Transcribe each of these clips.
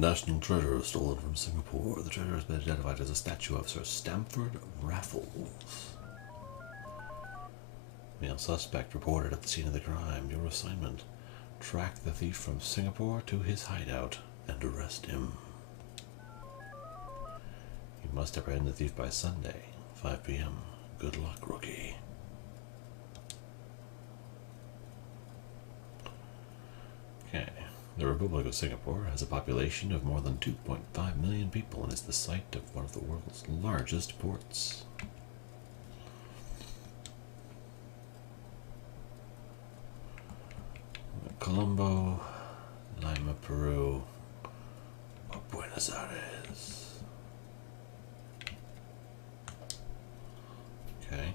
national treasure stolen from Singapore. The treasure has been identified as a statue of Sir Stamford Raffles. Male suspect reported at the scene of the crime. Your assignment: track the thief from Singapore to his hideout and arrest him. You must apprehend the thief by Sunday, 5 p.m. Good luck, rookie. Okay. The Republic of Singapore has a population of more than 2.5 million people and is the site of one of the world's largest ports. Colombo, Lima, Peru, or Buenos Aires. Okay.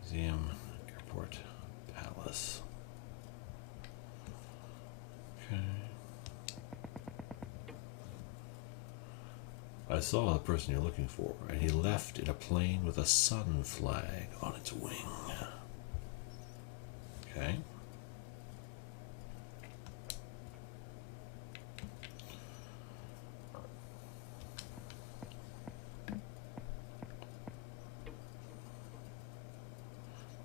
Museum, airport, palace. Okay. I saw the person you're looking for, and he left in a plane with a sun flag on its wing. Okay.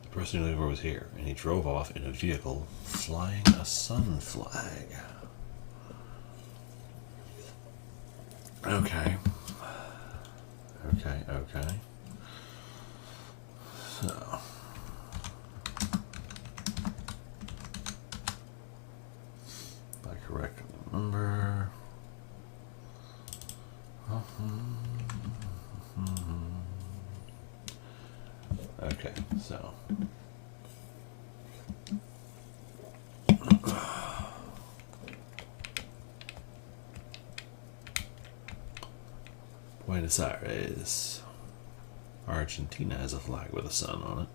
The person you're looking for was here, and he drove off in a vehicle flying a sun flag. Okay. Okay. So. If I correctly remember. Okay, so. Buenos Aires. Argentina has a flag with a sun on it.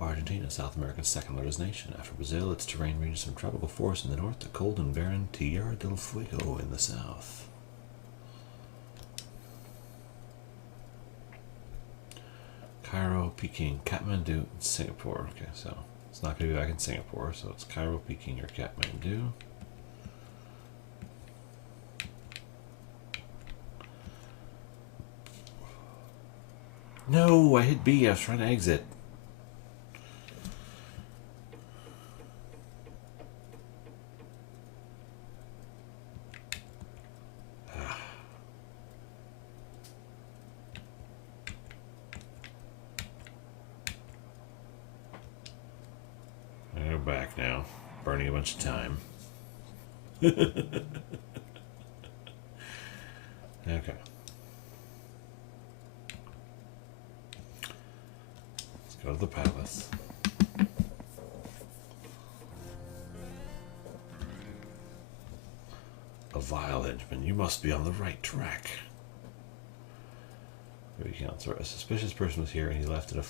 Argentina, South America's second largest nation. After Brazil, its terrain ranges from tropical forest in the north to cold and barren Tierra del Fuego in the south. Cairo, Peking, Kathmandu, Singapore. Okay, so it's not going to be back in Singapore, so it's Cairo, Peking, or Kathmandu. No, I hit B. I was trying to exit. Go back now. Burning a bunch of time. Okay. Go to the palace. A vile henchman, you must be on the right track. Counselor, a suspicious person was here and he left in a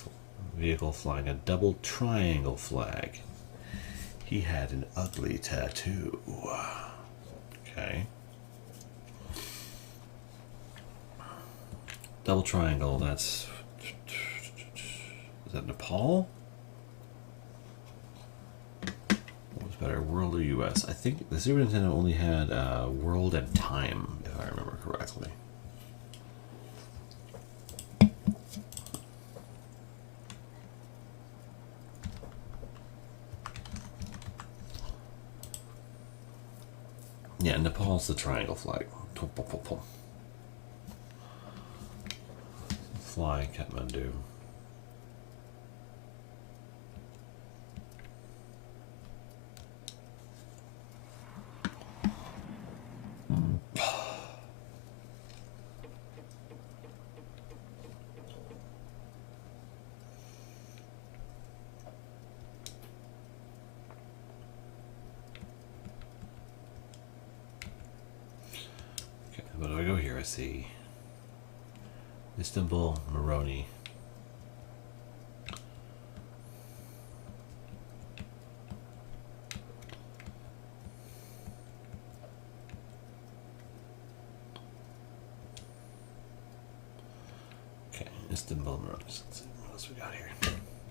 vehicle flying a double triangle flag. He had an ugly tattoo. Okay. Double triangle, that's... Is that Nepal? What was better, World or US? I think the Super Nintendo only had World and Time, if I remember correctly. Yeah, Nepal's the triangle flag. Fly, Kathmandu. But if I go here, I see Istanbul, Moroni. Istanbul. Let's see what else we got here.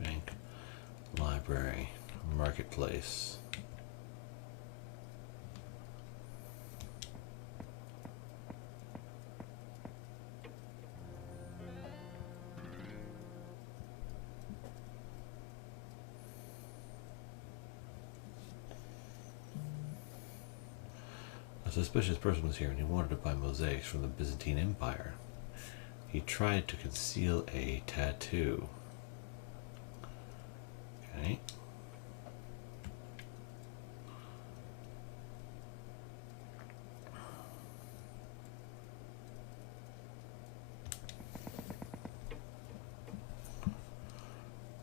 Bank, library, marketplace. A suspicious person was here and he wanted to buy mosaics from the Byzantine Empire. He tried to conceal a tattoo. Okay.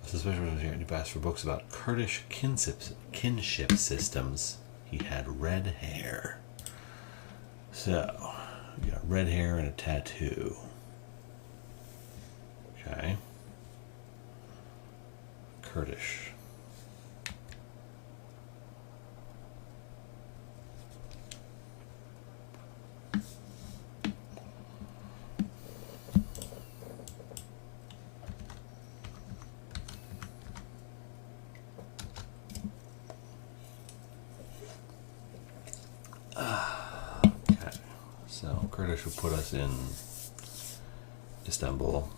A suspicious person was here and he asked for books about Kurdish kinship systems. He had red hair. So, we got red hair and a tattoo. Okay. Kurdish. Okay. So, Kurdish will put us in Istanbul.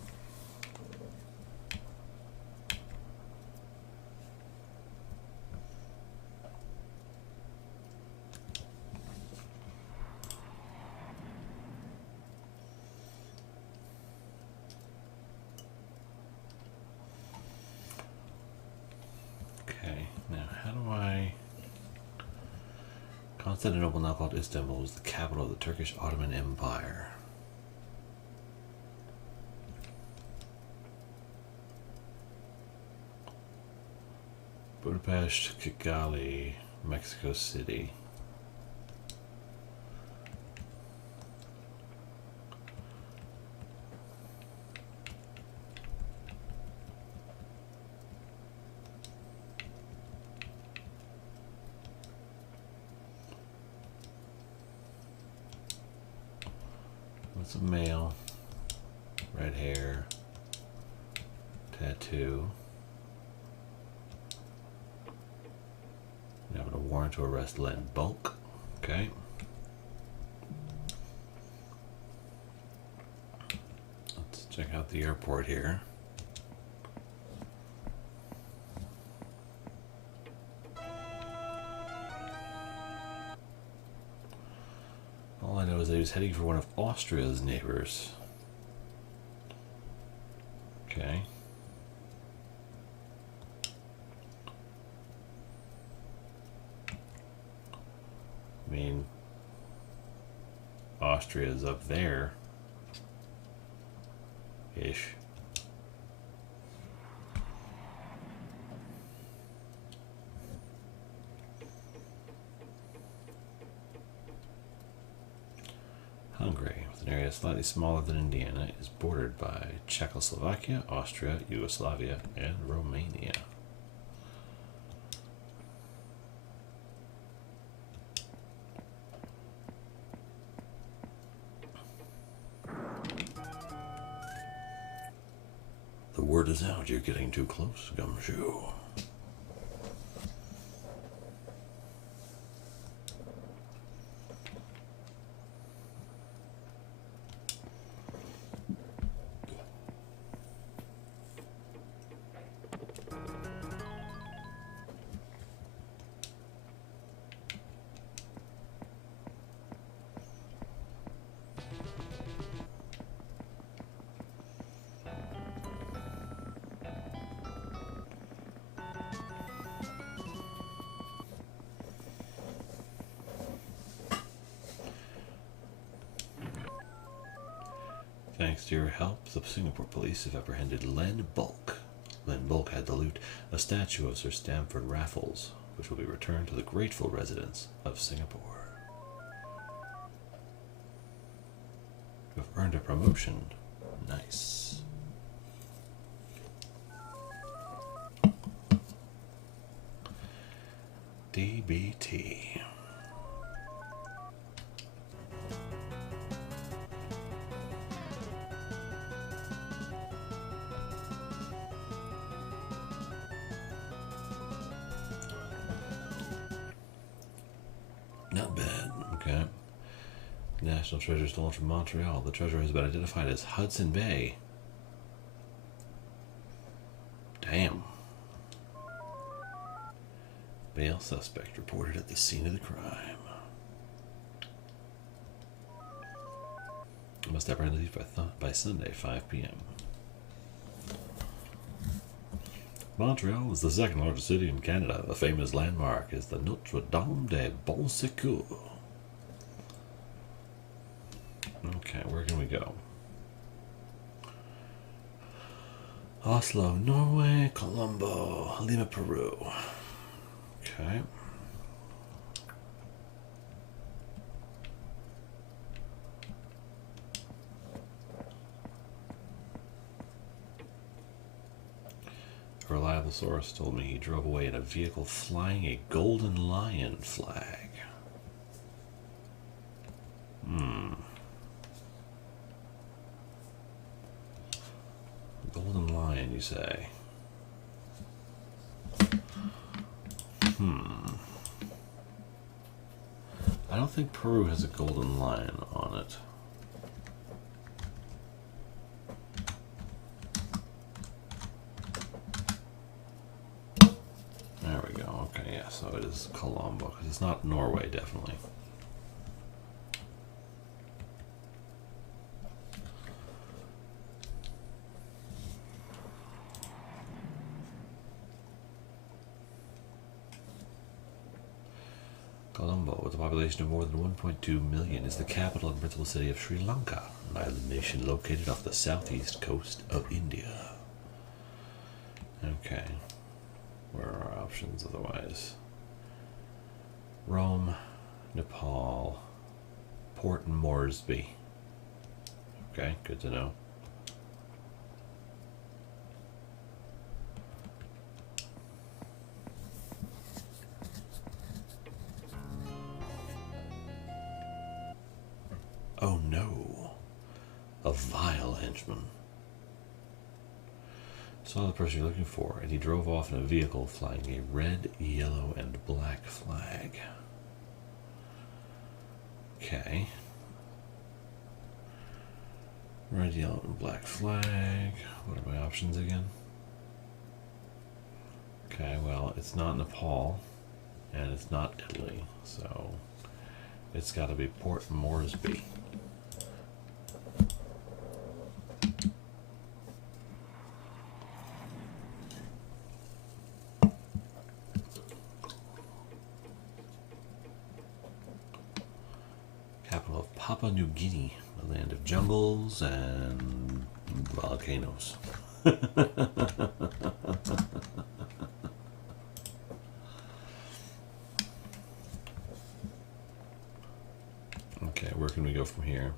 Constantinople, now called Istanbul, was the capital of the Turkish Ottoman Empire. Budapest, Kigali, Mexico City. What's a male? Red hair. Tattoo. Now a warrant to arrest Len Bulk. Okay. Let's check out the airport here. All I know is that he was heading for one of Austria's neighbors. Okay. I mean, Austria's up there. Ish. Hungary, with an area slightly smaller than Indiana, is bordered by Czechoslovakia, Austria, Yugoslavia, and Romania. The word is out, you're getting too close, Gumshoe. Thanks to your help, the Singapore police have apprehended Len Bulk. Len Bulk had to loot a statue of Sir Stamford Raffles, which will be returned to the grateful residents of Singapore. You have earned a promotion. Nice. DBT. Not bad. Okay. National treasure stolen from Montreal. The treasure has been identified as Hudson Bay. Damn. Male suspect reported at the scene of the crime. Must apprehend the thief by Sunday, 5 p.m. Montreal is the second largest city in Canada. The famous landmark is the Notre Dame de Bon Secours. Okay, where can we go? Oslo, Norway, Colombo, Lima, Peru. Okay. A reliable source told me he drove away in a vehicle flying a golden lion flag. Golden lion, you say? I don't think Peru has a golden lion on it. There we go. Okay, yeah, so it is Colombo, because it's not Norway, definitely. Colombo, with a population of more than 1.2 million, is the capital and principal city of Sri Lanka, an island nation located off the southeast coast of India. Okay, where are our options otherwise? Rome, Nepal, Port Moresby. Okay, good to know. Oh no, a vile henchman. Saw the person you're looking for, and he drove off in a vehicle flying a red, yellow, and black flag. Okay. Red, yellow, and black flag. What are my options again? Okay, well, it's not Nepal, and it's not Italy, so it's got to be Port Moresby. Capital of Papua New Guinea, the land of jungles and volcanoes. Okay, where can we go from here?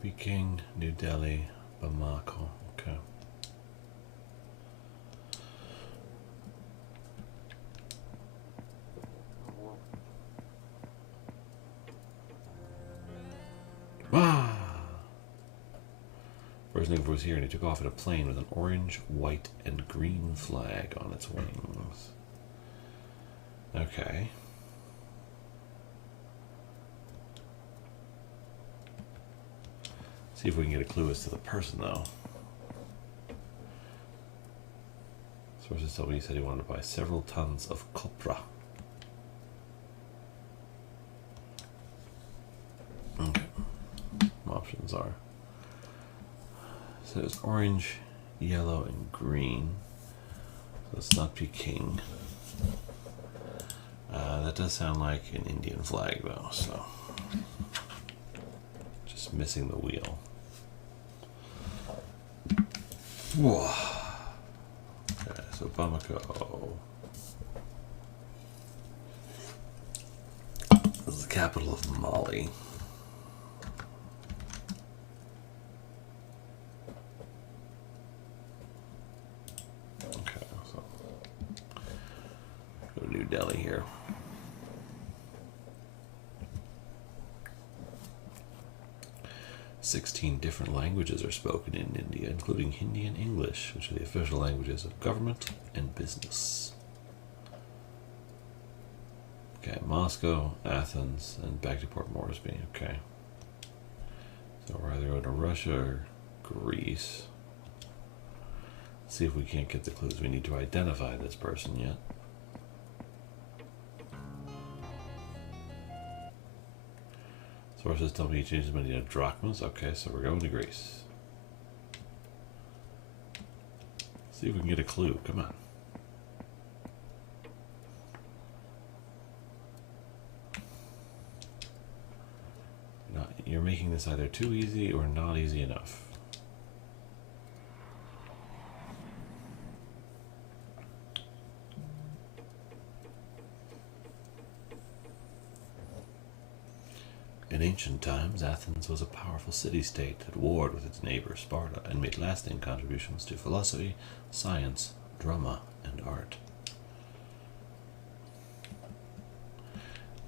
Peking, New Delhi, Bamako. Okay. Ah! First Nigga was here, and he took off in a plane with an orange, white, and green flag on its wings. Okay. See if we can get a clue as to the person, though. Sources told me he said he wanted to buy several tons of copra. Okay. Options are, so it's orange, yellow, and green. So it's not Peking. That does sound like an Indian flag, though. So just missing the wheel. Whoa. Okay, so Bamako. This is the capital of Mali. Okay, so go to New Delhi here. Sixteen different languages are spoken in India, including Hindi and English, which are the official languages of government and business. Okay, Moscow, Athens, and back to Port Moresby. Okay. So we're either going to Russia or Greece. Let's see if we can't get the clues. We need to identify this person yet. Sources tell me he changes money to drachmas. Okay, so we're going to Greece. See if we can get a clue. Come on. You're making this either too easy or not easy enough. In ancient times, Athens was a powerful city-state that warred with its neighbor Sparta and made lasting contributions to philosophy, science, drama, and art.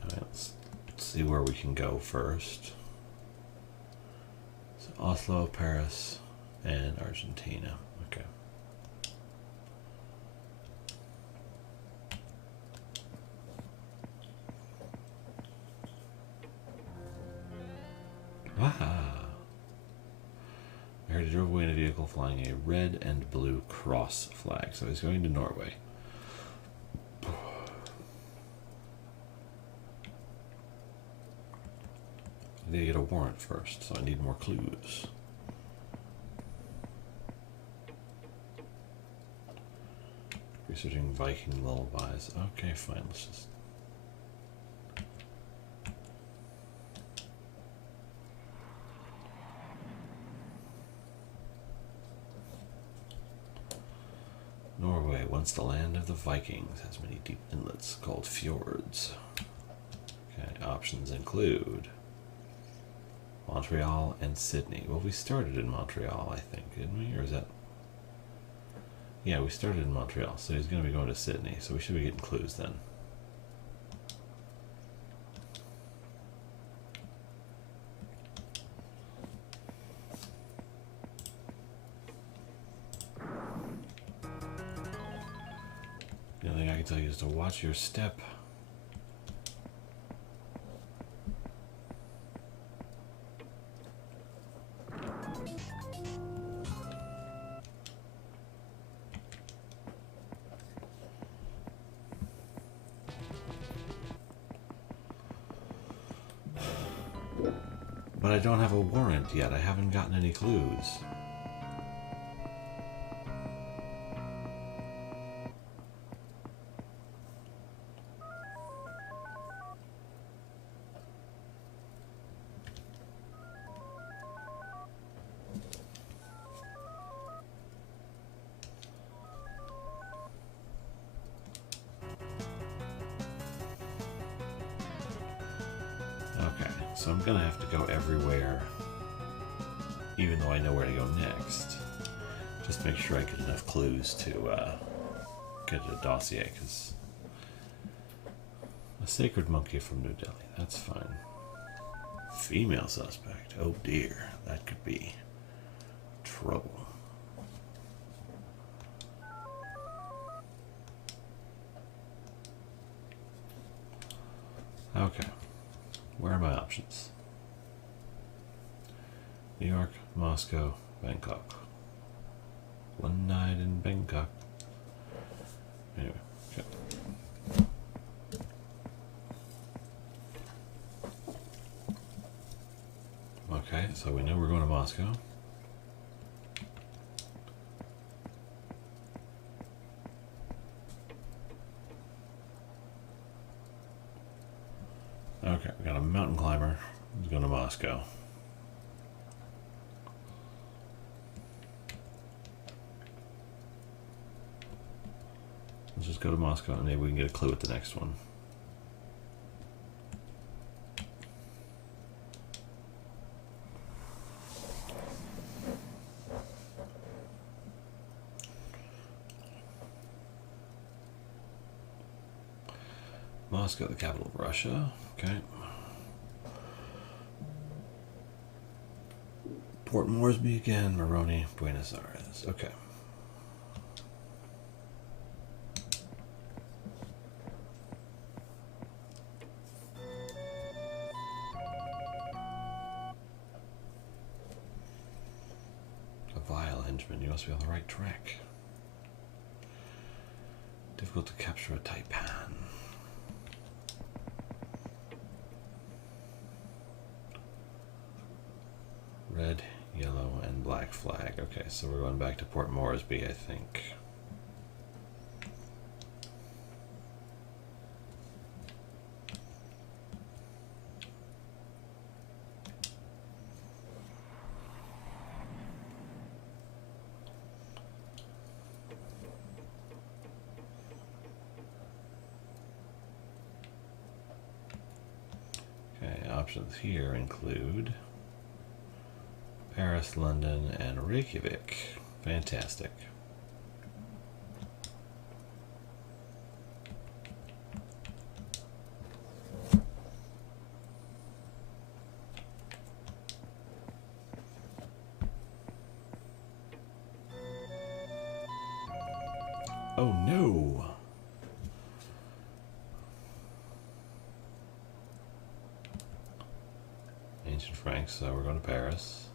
All right, let's see where we can go first. So Oslo, Paris, and Argentina. Okay. Aha! I heard he drove away in a vehicle flying a red and blue cross flag, so he's going to Norway. I need to get a warrant first, so I need more clues. Researching Viking lullabies. Okay, fine, let's just... Norway, once the land of the Vikings, has many deep inlets called fjords. Okay, options include Montreal and Sydney. Well, we started in Montreal, I think, didn't we? Or is that... Yeah, we started in Montreal, so he's going to be going to Sydney, so we should be getting clues then. The only thing I can tell you is to watch your step. But I don't have a warrant yet. I haven't gotten any clues. So I'm gonna have to go everywhere, even though I know where to go next. Just make sure I get enough clues to get a dossier, because a sacred monkey from New Delhi, that's fine. Female suspect, oh dear, that could be trouble. Okay. Where are my options? New York, Moscow, Bangkok. One night in Bangkok. Anyway, okay. Okay, so we know we're going to Moscow. Okay, we got a mountain climber who's going to Moscow. Let's just go to Moscow and maybe we can get a clue at the next one. Moscow, the capital of Russia. Okay. Port Moresby again, Moroni, Buenos Aires. Okay. Benjamin. You must be on the right track. Difficult to capture a taipan. Red, yellow, and black flag. Okay, so we're going back to Port Moresby, I think. Okay, options here include Paris, London, and Reykjavik. Fantastic. Oh no! Ancient Franks, so we're going to Paris.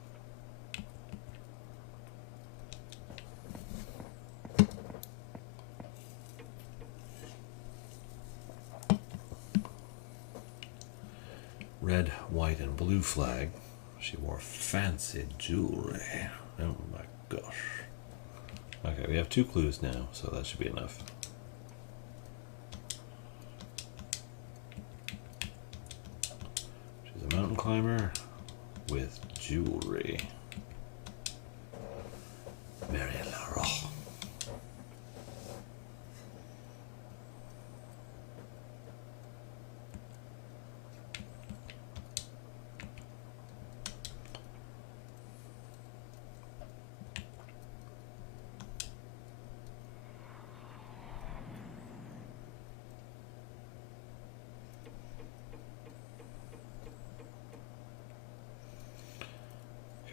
Red, white, and blue flag. She wore fancy jewelry. Oh my gosh. Okay, we have 2 clues now, so that should be enough. She's a mountain climber with jewelry. Mary Laroche.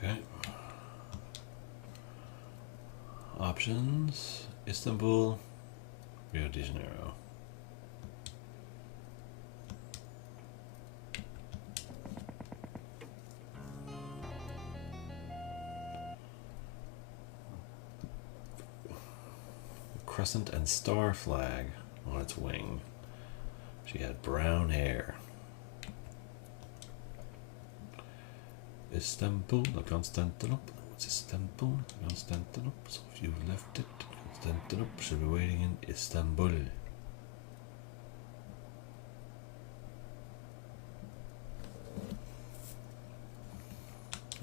Okay. Options: Istanbul, Rio de Janeiro. Crescent and star flag on its wing. She had brown hair. Istanbul, not Constantinople. It's Istanbul, Constantinople. So if you left it, Constantinople should be waiting in Istanbul.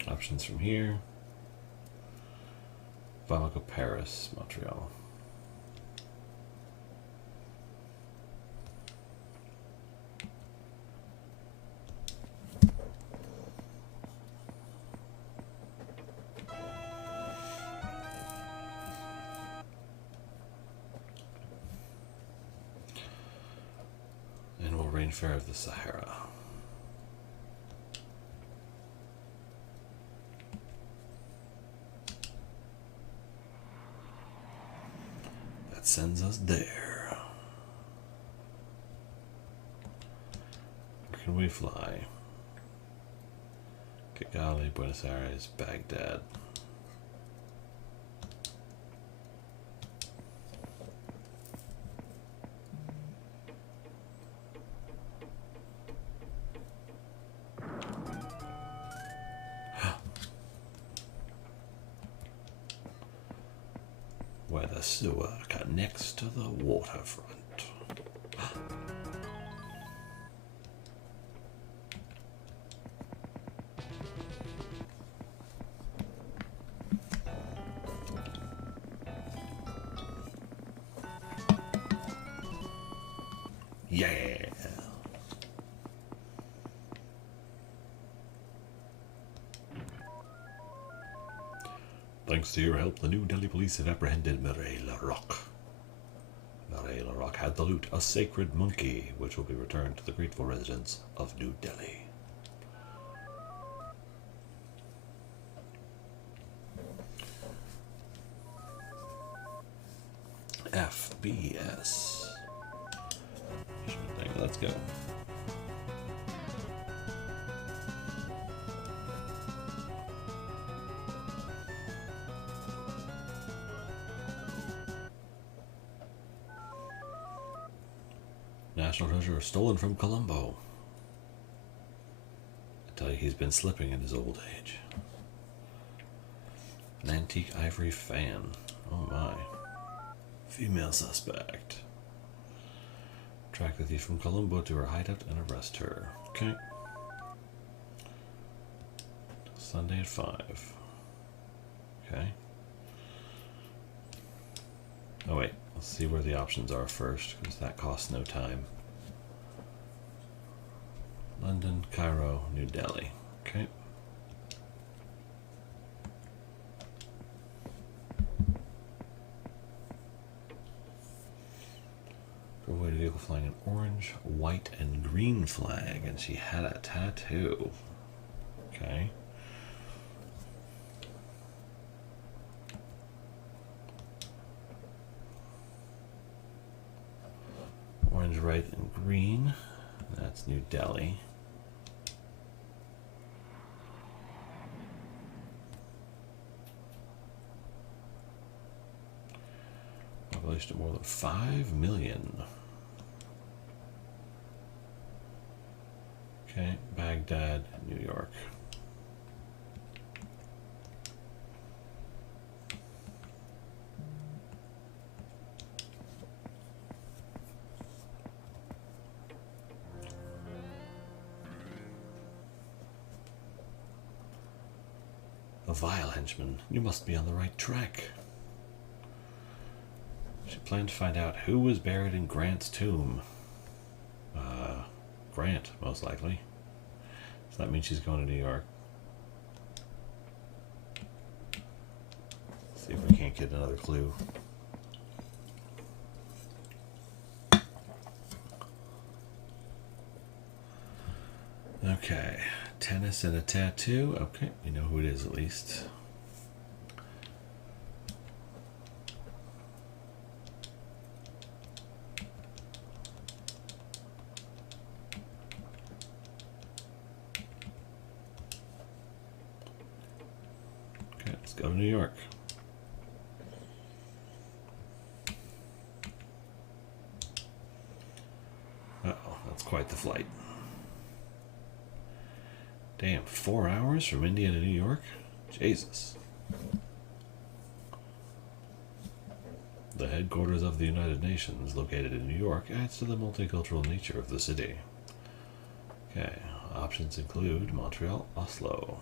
Options from here. Bamako, Paris, Montreal. Rainfare of the Sahara. That sends us there. Where can we fly? Kigali, Buenos Aires, Baghdad. Where the sewer connects to the waterfront. Yeah. Thanks to your help, the New Delhi police have apprehended Mireille Laroque. Mireille Laroque had the loot, a sacred monkey, which will be returned to the grateful residents of New Delhi. FBS. Sure thing, let's go. national treasure stolen from Colombo. I tell you, he's been slipping in his old age. An antique ivory fan. Oh my. Female suspect. Track the thief from Colombo to her hideout and arrest her. Okay. Sunday at 5. Okay. Oh wait, let's see where the options are first, because that costs no time. London, Cairo, New Delhi. Okay. Away to vehicle flying an orange, white, and green flag, and she had a tattoo. Okay. Orange, red, and green. That's New Delhi. Population of more than 5 million. Okay, Baghdad, New York. A vile henchman, you must be on the right track. She planned to find out who was buried in Grant's tomb. Grant, most likely. So that means she's going to New York. Let's see if we can't get another clue. Okay, tennis and a tattoo. Okay, we know who it is at least. Okay, let's go to New York. Uh-oh, that's quite the flight. Damn, 4 hours from India to New York? Jesus. The headquarters of the United Nations, located in New York, adds to the multicultural nature of the city. Okay, options include Montreal, Oslo.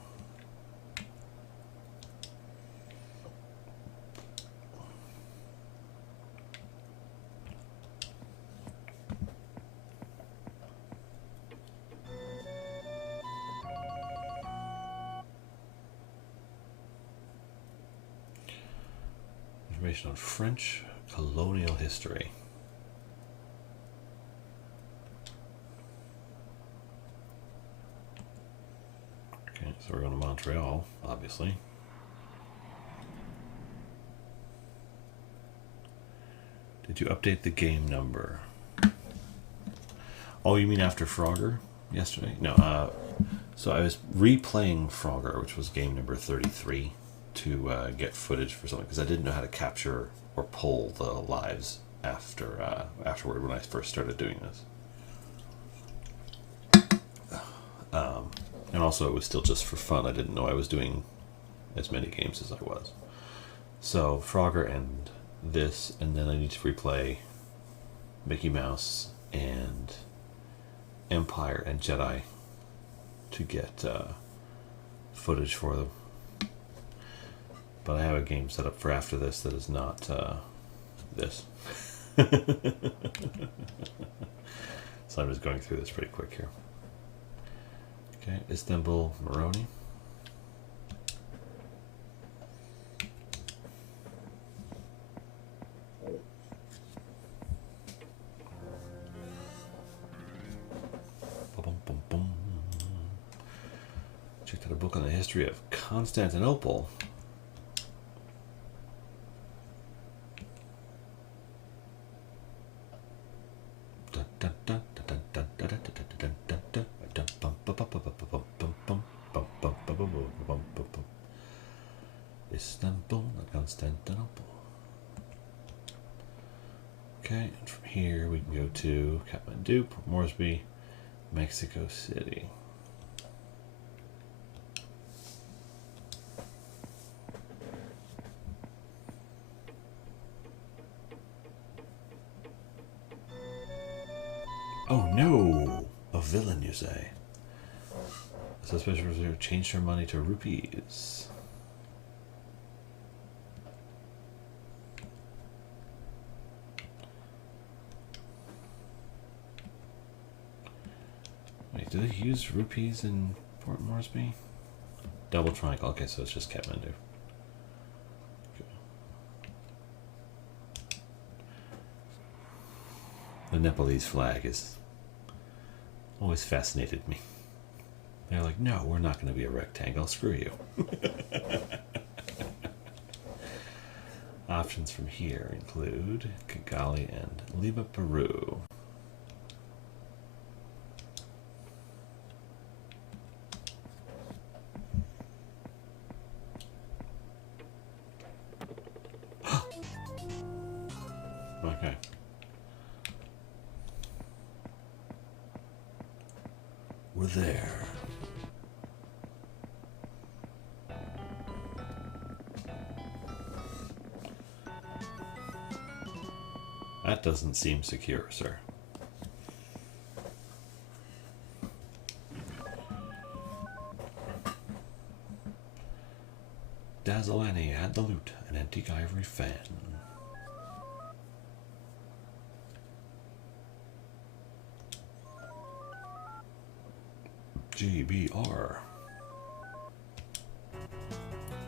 Information on French colonial history. Okay, so we're going to Montreal, obviously. Did you update the game number? Oh, you mean after Frogger yesterday? No, so I was replaying Frogger, which was game number 33. To get footage for something, because I didn't know how to capture or pull the lives afterward when I first started doing this. And also it was still just for fun. I didn't know I was doing as many games as I was. So Frogger and this, and then I need to replay Mickey Mouse and Empire and Jedi to get footage for them. But I have a game set up for after this that is not this. So I'm just going through this pretty quick here. Okay, Istanbul, Moroni. Checked out a book on the history of Constantinople. Istanbul, not Constantinople. Okay, and from here we can go to Kathmandu, Port Moresby, Mexico City. Oh no! A villain, you say? Suspicious reserve changed her money to rupees. Wait, do they use rupees in Port Moresby? Double triangle. Okay, so it's just Kathmandu. The Nepalese flag has always fascinated me. They're like, no, we're not going to be a rectangle. Screw you. Options from here include Kigali and Lima, Peru. Okay. We're there. That doesn't seem secure, sir. Dazzle Annie, add the loot, an antique ivory fan. GBR.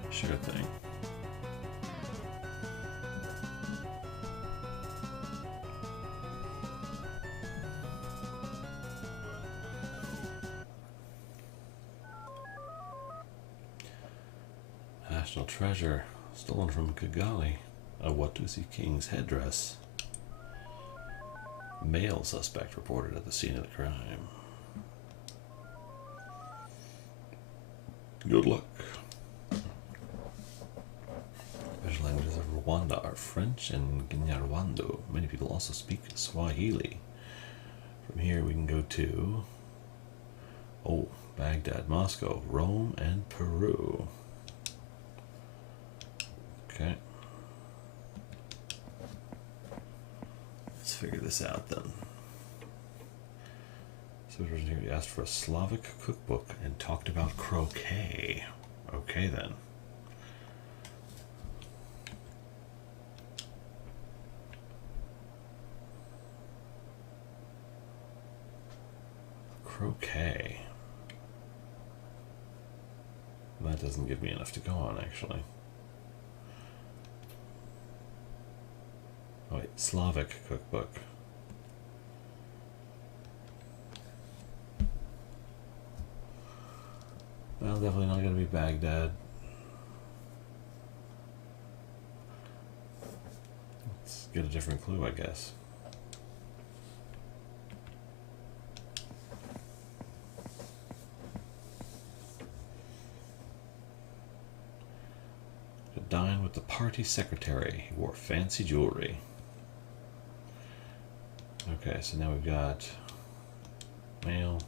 Sure thing. National treasure stolen from Kigali. A Watusi king's headdress. Male suspect reported at the scene of the crime. Good luck. Official languages of Rwanda are French and Kinyarwanda. Many people also speak Swahili. From here we can go to Baghdad, Moscow, Rome, and Peru. Okay. Let's figure this out then. So here he asked for a Slavic cookbook and talked about croquet. Okay then. Croquet. That doesn't give me enough to go on, actually. Oh wait, Slavic cookbook. Well, definitely not going to be Baghdad. Let's get a different clue, I guess. To dine with the party secretary. He wore fancy jewelry. Okay, so now we've got male,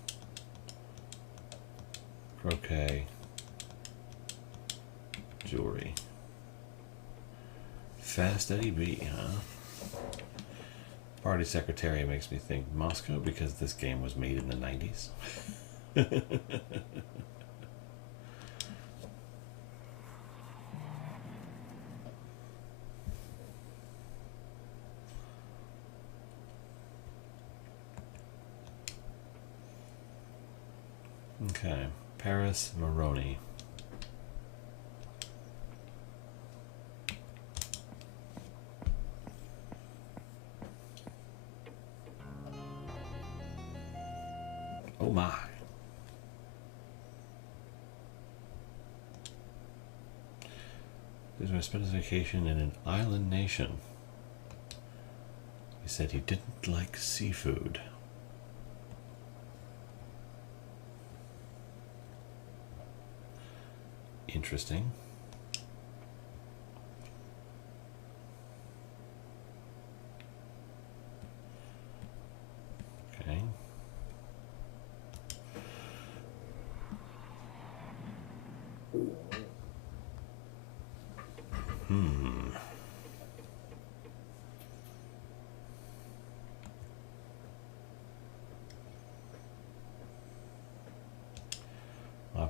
croquet, jewelry. Fast Eddie B, huh? Party secretary makes me think Moscow because this game was made in the 90s. Okay, Paris Moroni. Oh my. This was spent his vacation in an island nation. He said he didn't like seafood. Interesting.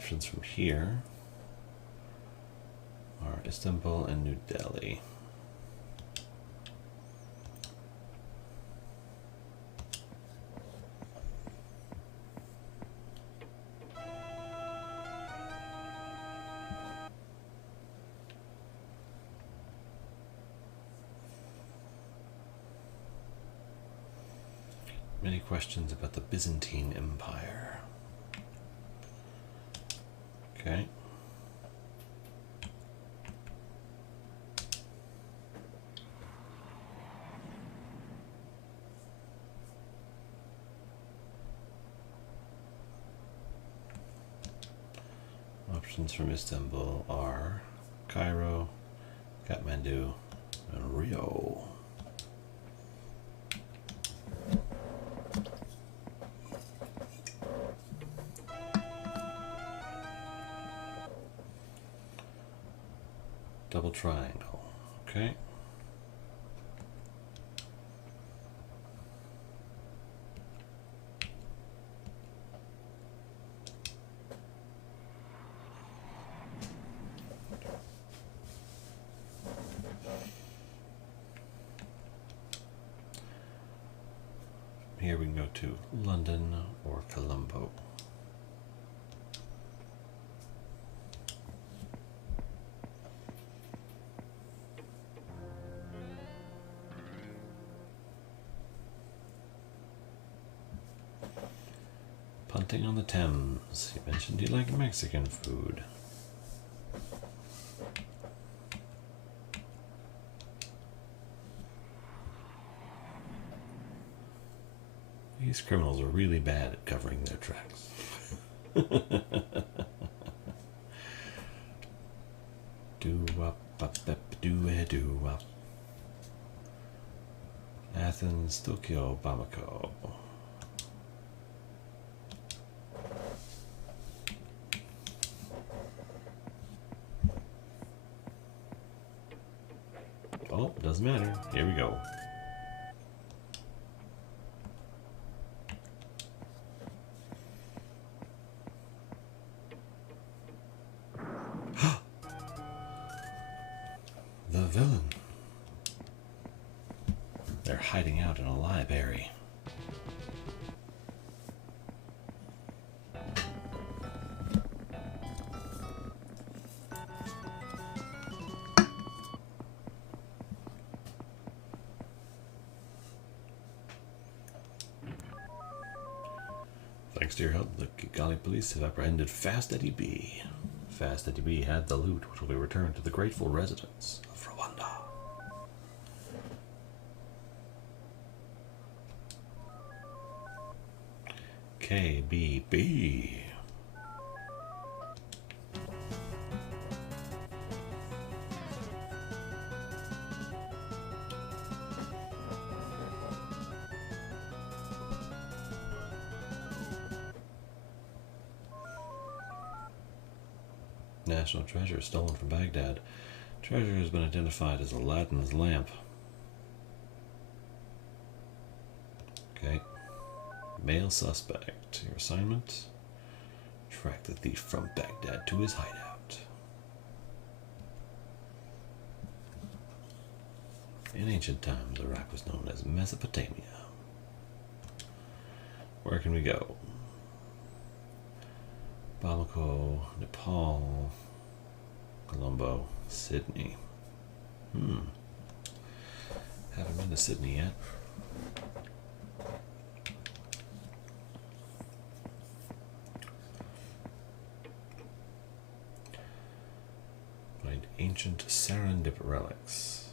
options from here are Istanbul and New Delhi. Many questions about the Byzantine Empire. Okay. Options from Istanbul are Cairo, Kathmandu, and Rio. Double triangle. Okay. Here we can go to London or Colombo. Punting on the Thames. You mentioned you like Mexican food. These criminals are really bad at covering their tracks. Do-wop-bop-bop-do-eh-do-wop. Athens, Tokyo, Bamako. Oh, doesn't matter. Here we go. The villain. They're hiding out in a library. Thanks to your help, the Kigali police have apprehended Fast Eddie B. Fast Eddie B had the loot, which will be returned to the grateful residents of Rwanda. KBB. National treasure stolen from Baghdad. Treasure has been identified as Aladdin's lamp. Okay. Male suspect. Your assignment? Track the thief from Baghdad to his hideout. In ancient times, Iraq was known as Mesopotamia. Where can we go? Bamako, Nepal, Colombo, Sydney. Haven't been to Sydney yet. Find ancient Serendip relics.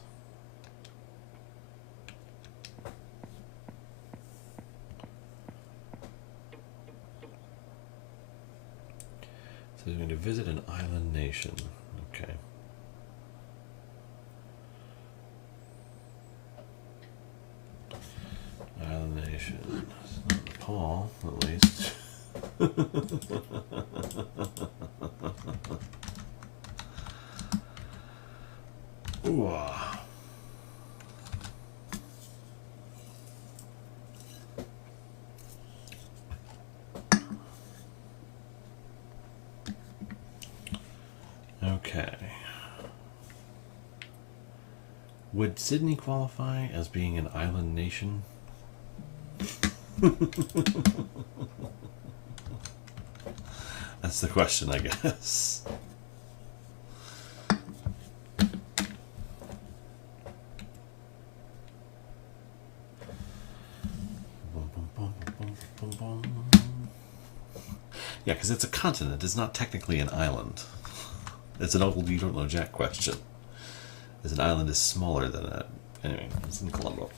So he's going to visit an island nation. Okay. Island nation. It's not Nepal, at least. Ooh. Okay. Would Sydney qualify as being an island nation? That's the question, I guess. Yeah, because it's a continent. It's not technically an island. It's an old you don't know jack question. As an island is smaller than that. Anyway, it's in Colombo.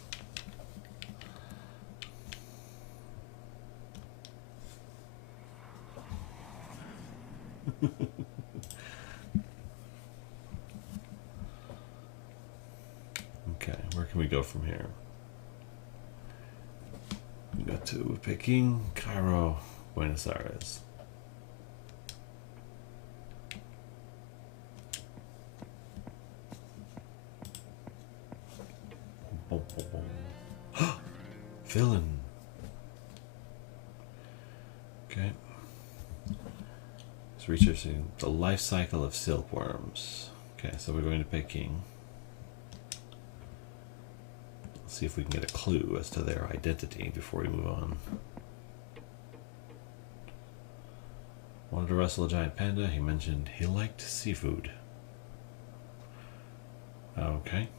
Okay, where can we go from here? We go to Peking, Cairo, Buenos Aires. Villain. Okay. It's researching the life cycle of silkworms. Okay, so we're going to Peking. Let's see if we can get a clue as to their identity before we move on. Wanted to wrestle a giant panda. He mentioned he liked seafood. Okay.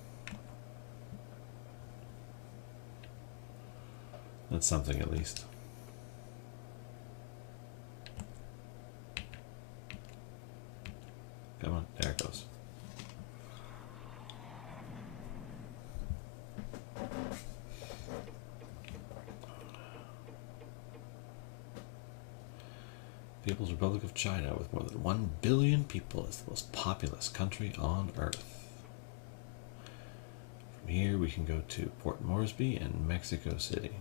That's something at least. Come on, there it goes. People's Republic of China, with more than 1 billion people, is the most populous country on Earth. From here we can go to Port Moresby and Mexico City.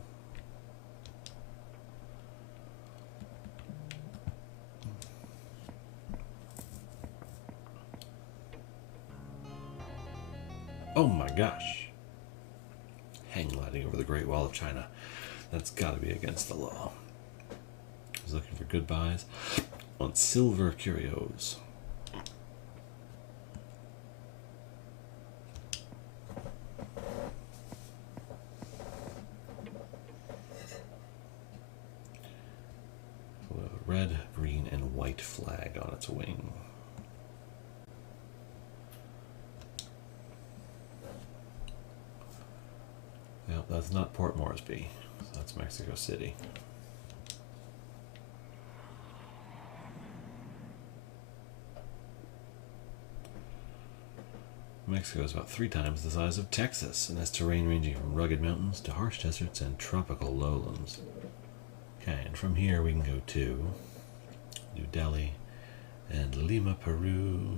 Oh my gosh. Hang gliding over the Great Wall of China. That's got to be against the law. I was looking for goodbyes on silver curios. With a red, green, and white flag on its wing. Yep, that's not Port Moresby. That's Mexico City. Mexico is about 3 times the size of Texas and has terrain ranging from rugged mountains to harsh deserts and tropical lowlands. Okay, and from here we can go to New Delhi and Lima, Peru.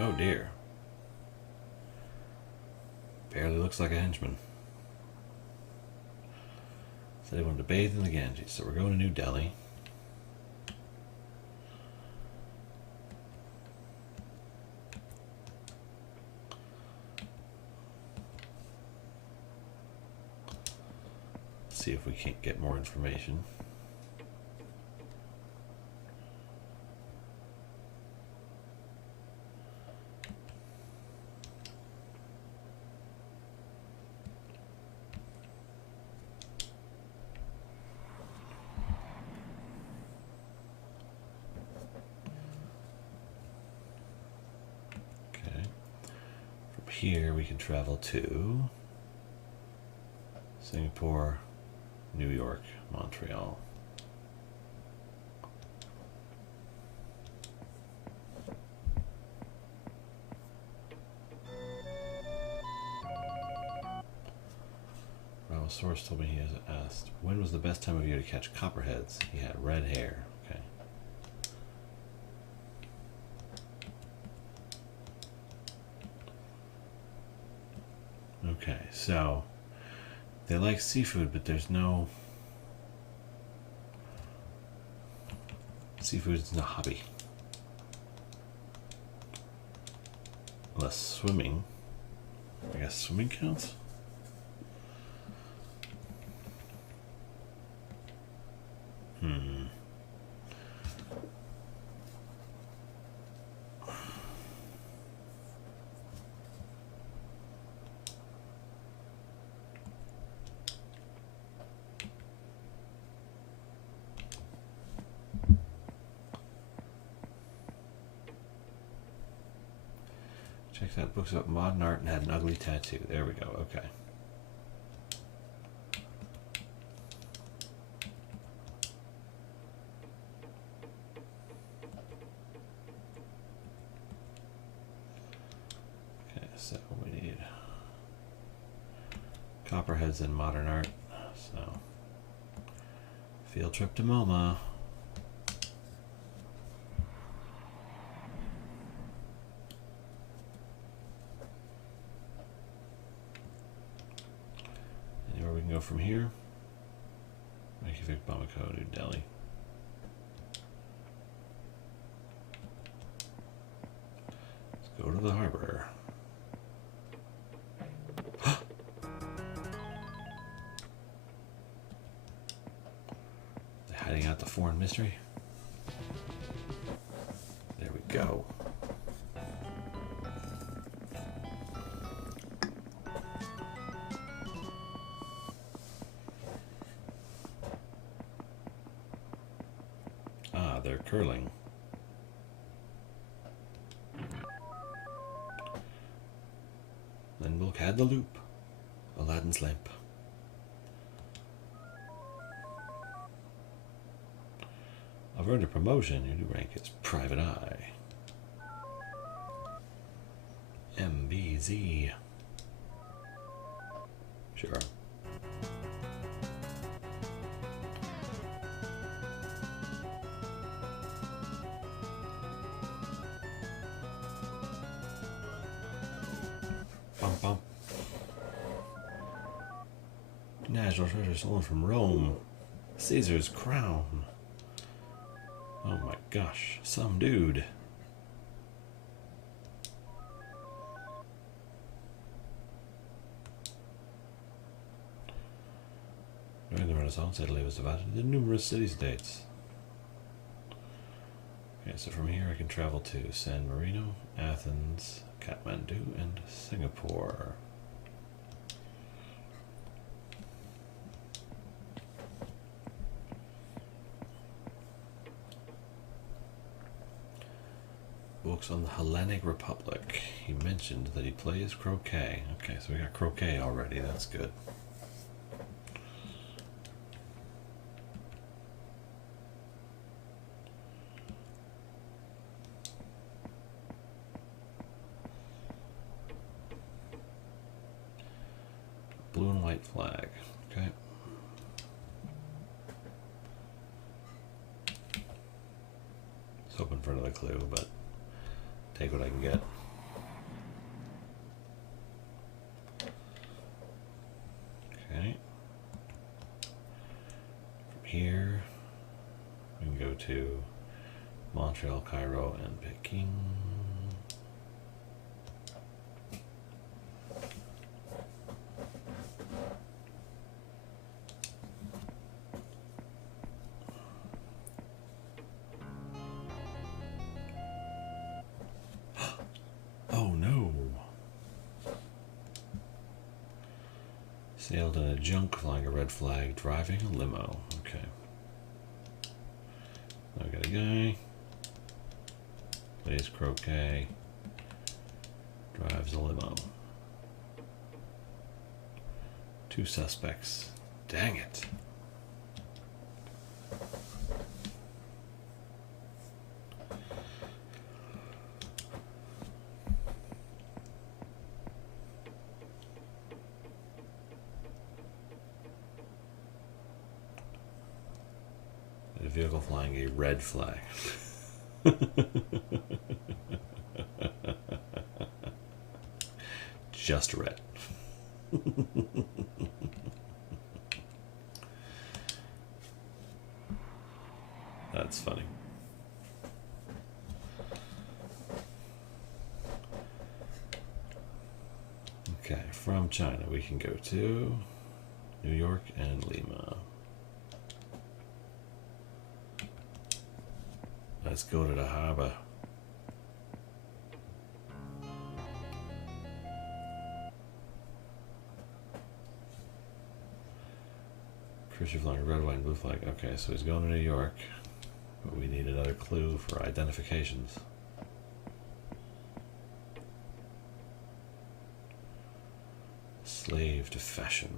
Oh dear. Barely looks like a henchman. Said he wanted to bathe in the Ganges, so we're going to New Delhi. See if we can't get more information. Here we can travel to Singapore, New York, Montreal. Well, a source told me he has asked, when was the best time of year to catch copperheads? He had red hair. Okay. Okay, so they like seafood, but there's no seafood is not a hobby. Unless swimming. I guess swimming counts? Check that book's about modern art and had an ugly tattoo. There we go. Okay. Okay, so we need copperheads in modern art. So field trip to MoMA. Go from here. Reykjavik, Bamako, New Delhi. Let's go to the harbor. They're hiding out the foreign mystery. There we go. They're curling. Then we'll add the loop. Aladdin's lamp. I've earned a promotion. Your new rank is Private Eye. MBZ. Sure. National treasure stolen from Rome. Caesar's crown. Oh my gosh, some dude. During the Renaissance, Italy was divided into numerous city-states. Okay, so from here I can travel to San Marino, Athens, Kathmandu, and Singapore. Books on the Hellenic Republic. He mentioned that he plays croquet. Okay, so we got croquet already. That's good. Blue and white flag. Okay. Was hoping for another clue, but take what I can get. Okay. From here, we can go to Montreal, Cairo, and Peking. Sailed in a junk, flying a red flag, driving a limo. Okay. Now I got a guy. Plays croquet. Drives a limo. 2 suspects. Dang it. Vehicle flying a red flag. Just red. That's funny. from China, we can go to New York and Lima. Let's go to the harbor. Cruise flag, red, white, and blue flag. Okay, so he's going to New York, but we need another clue for identifications. Slave to fashion.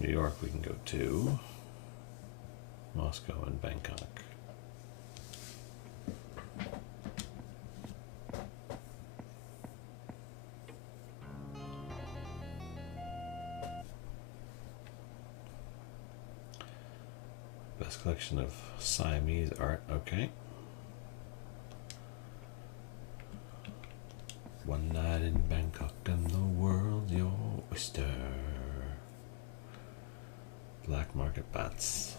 New York, we can go to Moscow and Bangkok. Best collection of Siamese art, okay. One night in Bangkok and the world's your oyster. Black market bats.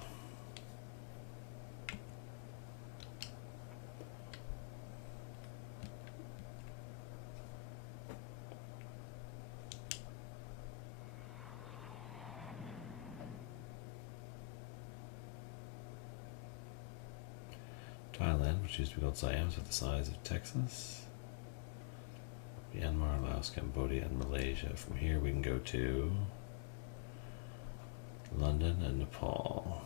Thailand, which used to be called Siam, is the size of Texas. Myanmar, Laos, Cambodia, and Malaysia. From here we can go to London and Nepal.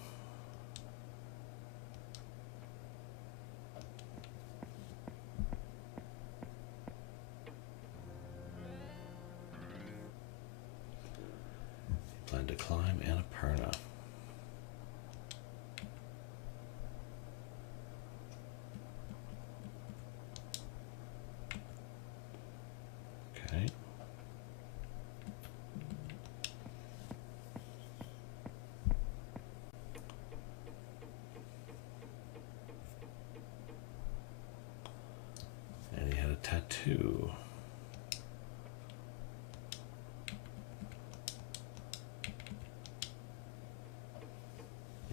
Plan to climb Annapurna. Okay. Tattoo.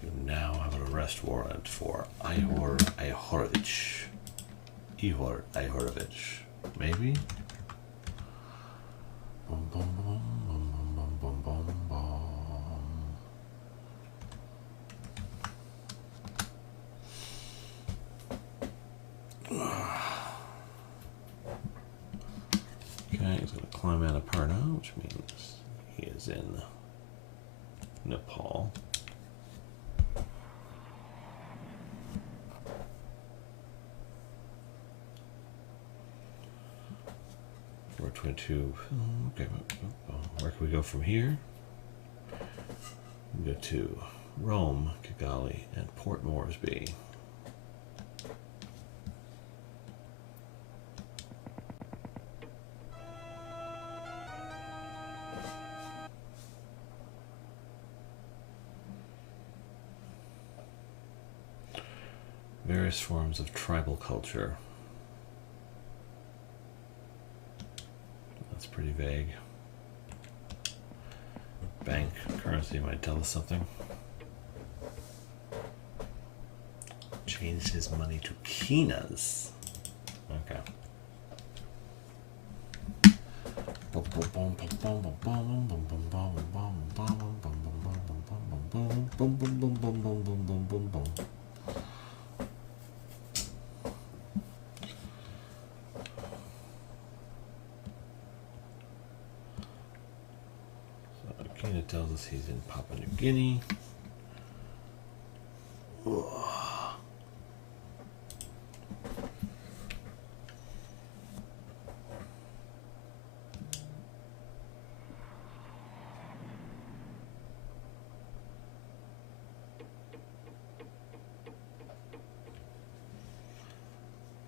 You now have an arrest warrant for Ihor Ihorovich. Ihor Ihorovich. Maybe? Bum, bum, bum, bum, bum, bum, bum, bum. He's going to climb Annapurna, which means he is in Nepal. We're 22. Okay, where can we go from here? We can go to Rome, Kigali, and Port Moresby. Various forms of tribal culture. That's pretty vague. Bank currency might tell us something. Changed his money to Kinas. Okay. Kina tells us he's in Papua New Guinea. Ugh.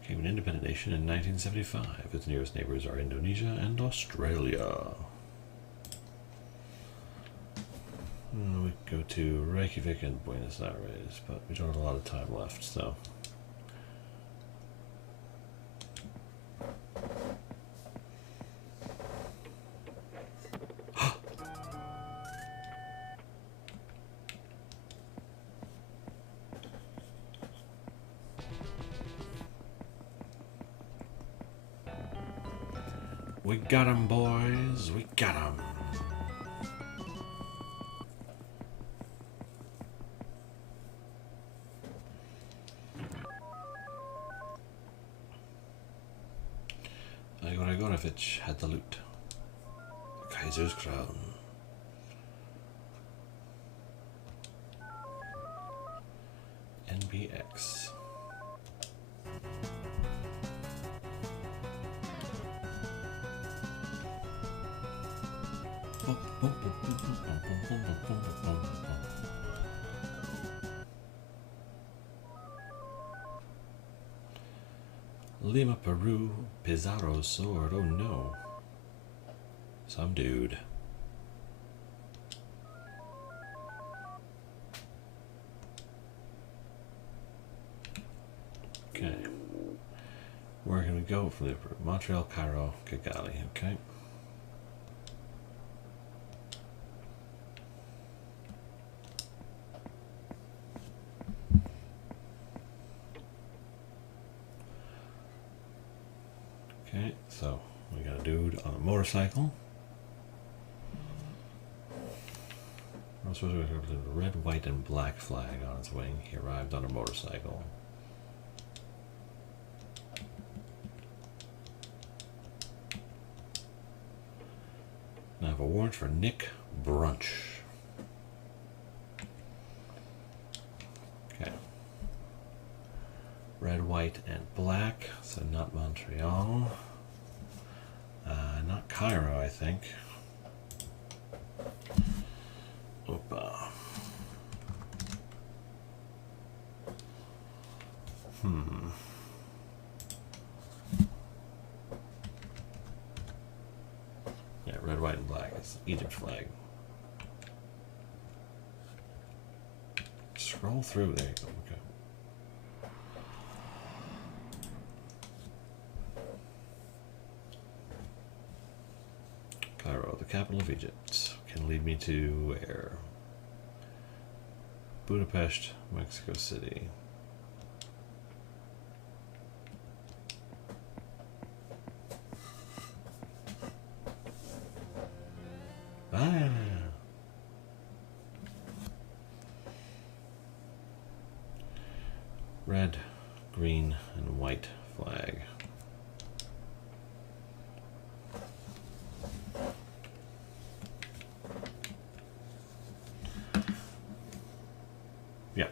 Became an independent nation in 1975. Its nearest neighbors are Indonesia and Australia. We can go to Reykjavik and Buenos Aires, but we don't have a lot of time left, so. We got 'em, boys. We got 'em. Igonovich had the loot. The Kaiser's crown. NBX. Lima, Peru, Pizarro's sword. Oh no. Some dude. Okay. Where can we go from there? Montreal, Cairo, Kigali. Okay. Okay, so we got a dude on a motorcycle. I'm supposed to have a red, white, and black flag on his wing. He arrived on a motorcycle. Now I have a warrant for Nick Brunch. Okay. Red, white, and black. So not Montreal. Not Cairo, I think. Opa. Yeah, red, white, and black. It's the Egypt flag. Scroll through. There you go. Okay. Cairo, the capital of Egypt, can lead me to where? Budapest, Mexico City. Ah. Red, green, and white flag. Yeah.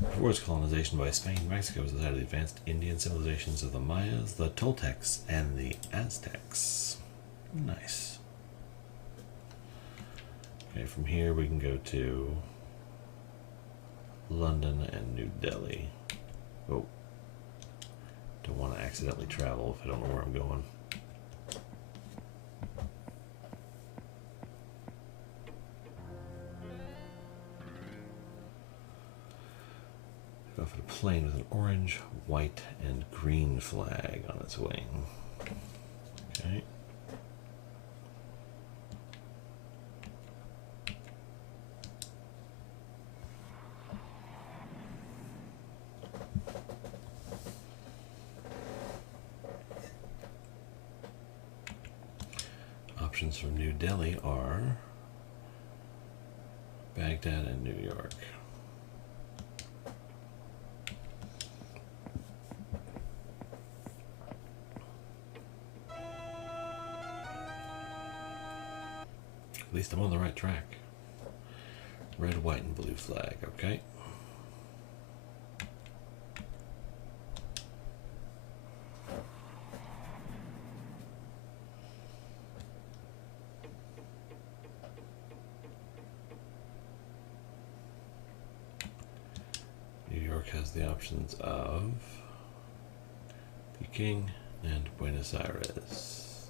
Before its colonization by Spain, Mexico was the site of the advanced Indian civilizations of the Mayas, the Toltecs, and the Aztecs. Nice. Okay, from here we can go to London and New Delhi. Oh. Don't want to accidentally travel if I don't know where I'm going. Go for the plane with an orange, white, and green flag on its wing. Okay. Options from New Delhi are Baghdad and New York. At least I'm on the right track. Red, white, and blue flag, okay. has the options of Peking and Buenos Aires.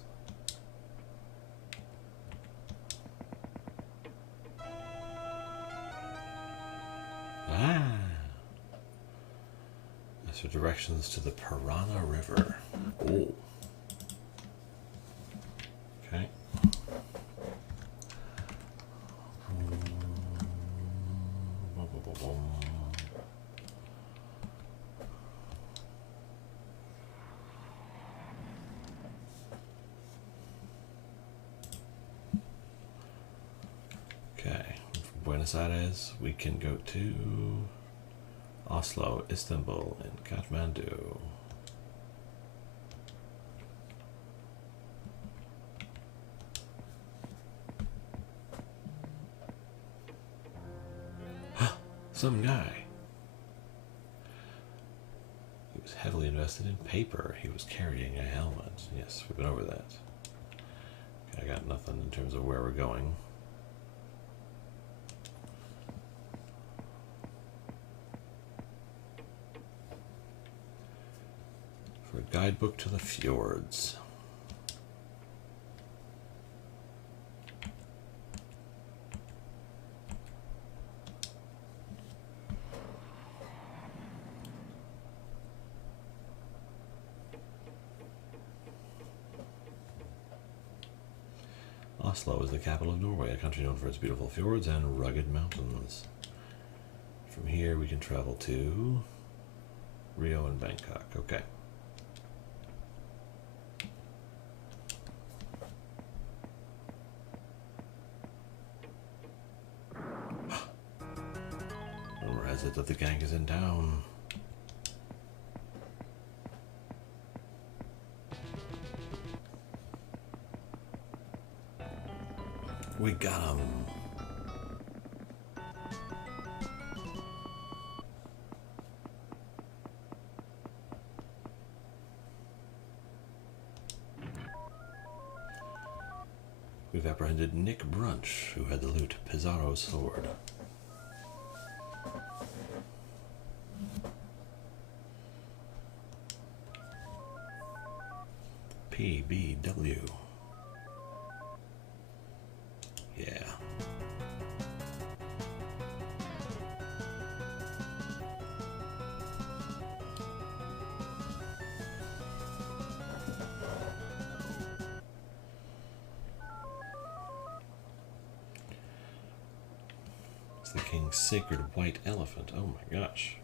Ah! Those are directions to the Parana River. Oh. Okay. Okay, from Buenos Aires we can go to Oslo, Istanbul, and Kathmandu. Some guy. He was heavily invested in paper. He was carrying a helmet. Yes, we've been over that. Okay, I got nothing in terms of where we're going. For a guidebook to the fjords. Oslo is the capital of Norway, a country known for its beautiful fjords and rugged mountains. From here we can travel to Rio and Bangkok. Okay. Rumor has it that the gang is in town. We got him. We've apprehended Nick Brunch, who had the loot Pizarro's sword. PBW. Yeah. It's the king's sacred white elephant. Oh my gosh.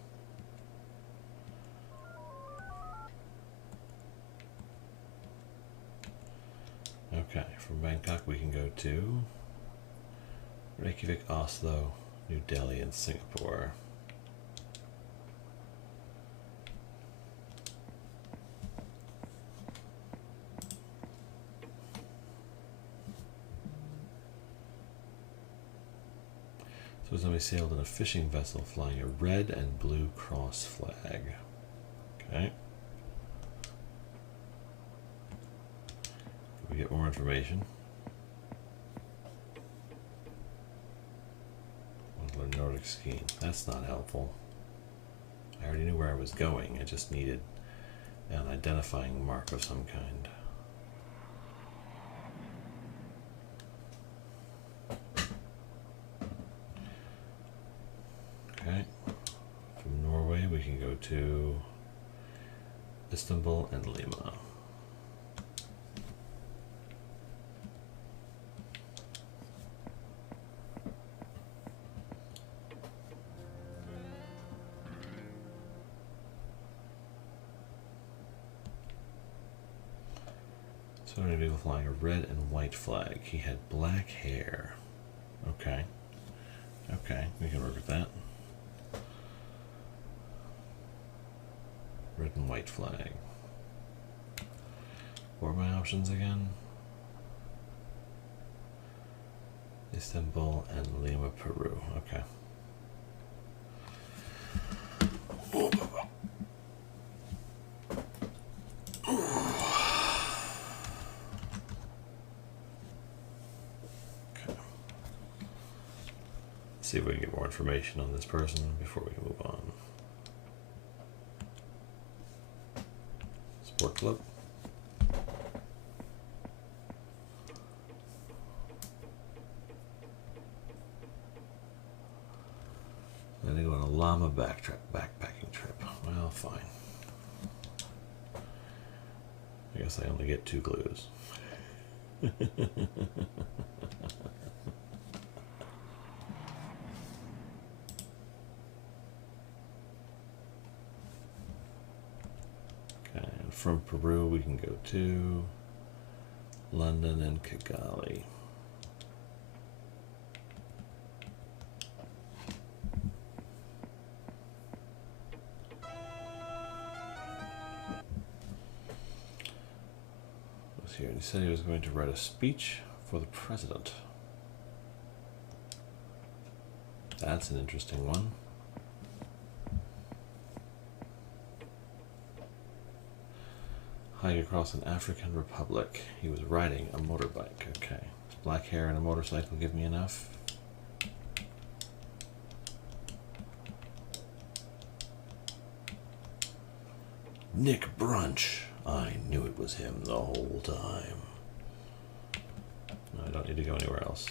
Okay, from Bangkok we can go to Reykjavik, Oslo, New Delhi, and Singapore. So somebody sailed in a fishing vessel flying a red and blue cross flag. Okay. Can we get more information? Nordic skiing. That's not helpful. I already knew where I was going. I just needed an identifying mark of some kind. Okay. From Norway we can go to Istanbul and Lima. So many people flying a red and white flag. He had black hair. Okay. Okay, we can work with that. Red and white flag. What are my options again? Istanbul and Lima, Peru. Okay. See if we can get more information on this person before we can move on. Look. I'm gonna go on a llama backpacking trip. Well, fine. I guess I only get 2 glues. Okay, and from Peru we can go to London and Kigali. Here, and he said he was going to write a speech for the president. That's an interesting one. Hike across an African republic. He was riding a motorbike. Okay. Does black hair and a motorcycle give me enough? Nick Brunch. I knew it was him the whole time. No, I don't need to go anywhere else.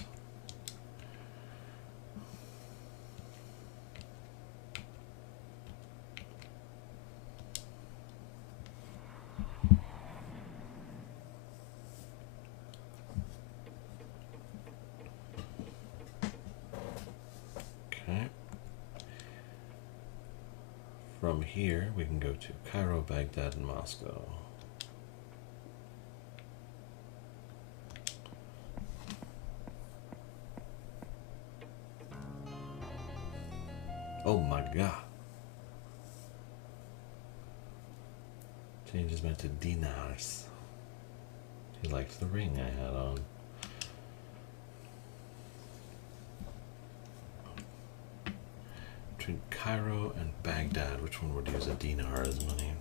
Okay. From here, we can go to Cairo, Baghdad, and Moscow. Oh my god. Changes meant to dinars. He liked the ring I had on. Between Cairo and Baghdad, which one would use a dinar as money?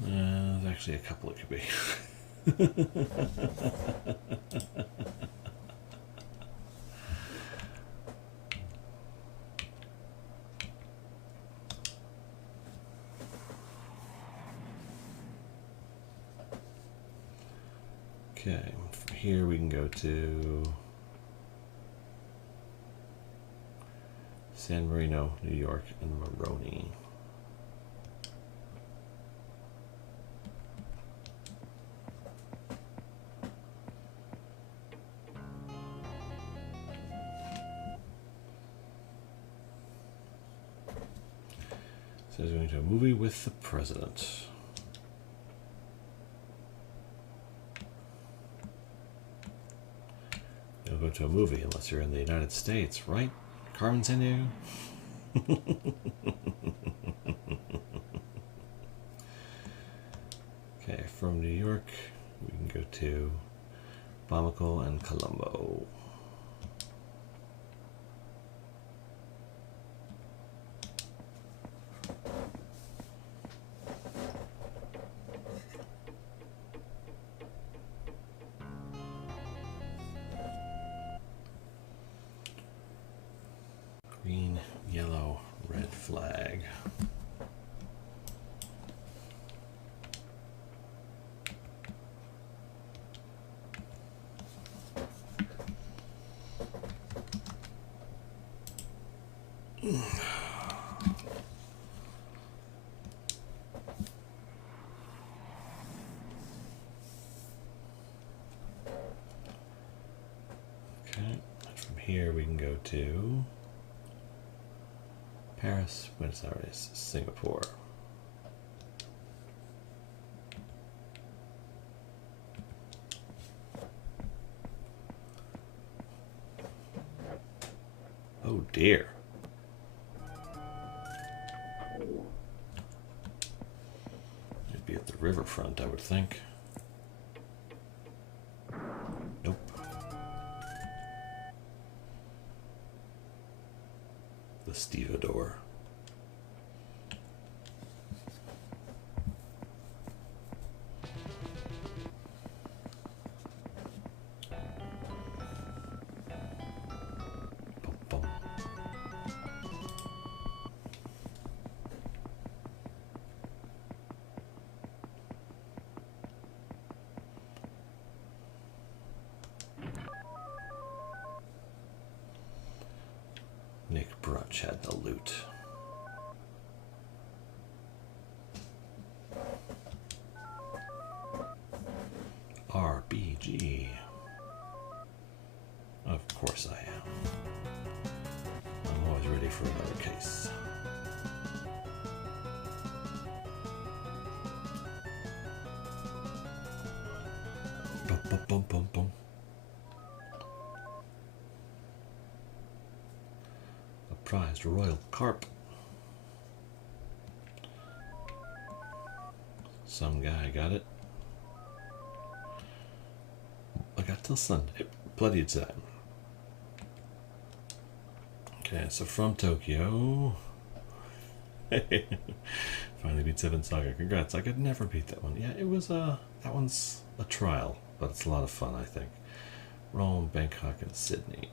There's actually a couple it could be. Okay, from here we can go to San Marino, New York, and Moroni. So he's going to a movie with the president. You'll go to a movie unless you're in the United States, right? Carmen, Sandiego? Okay, from New York, we can go to Bamako and Colombo. Green, yellow, red flag. Okay, from here we can go to Paris, Buenos Aires, Singapore. Oh dear. It'd be at the riverfront, I would think. Nope. The stevedore. Nick Brunch had the loot. RBG. Of course I am. I'm always ready for another case. Bum, bum, bum, bum, bum. A prized royal carp. Some guy got it. I got till Sunday. Plenty of time. Okay, so from Tokyo. Finally beat 7 Saga. Congrats. I could never beat that one. Yeah, it was that one's a trial, but it's a lot of fun, I think. Rome, Bangkok, and Sydney.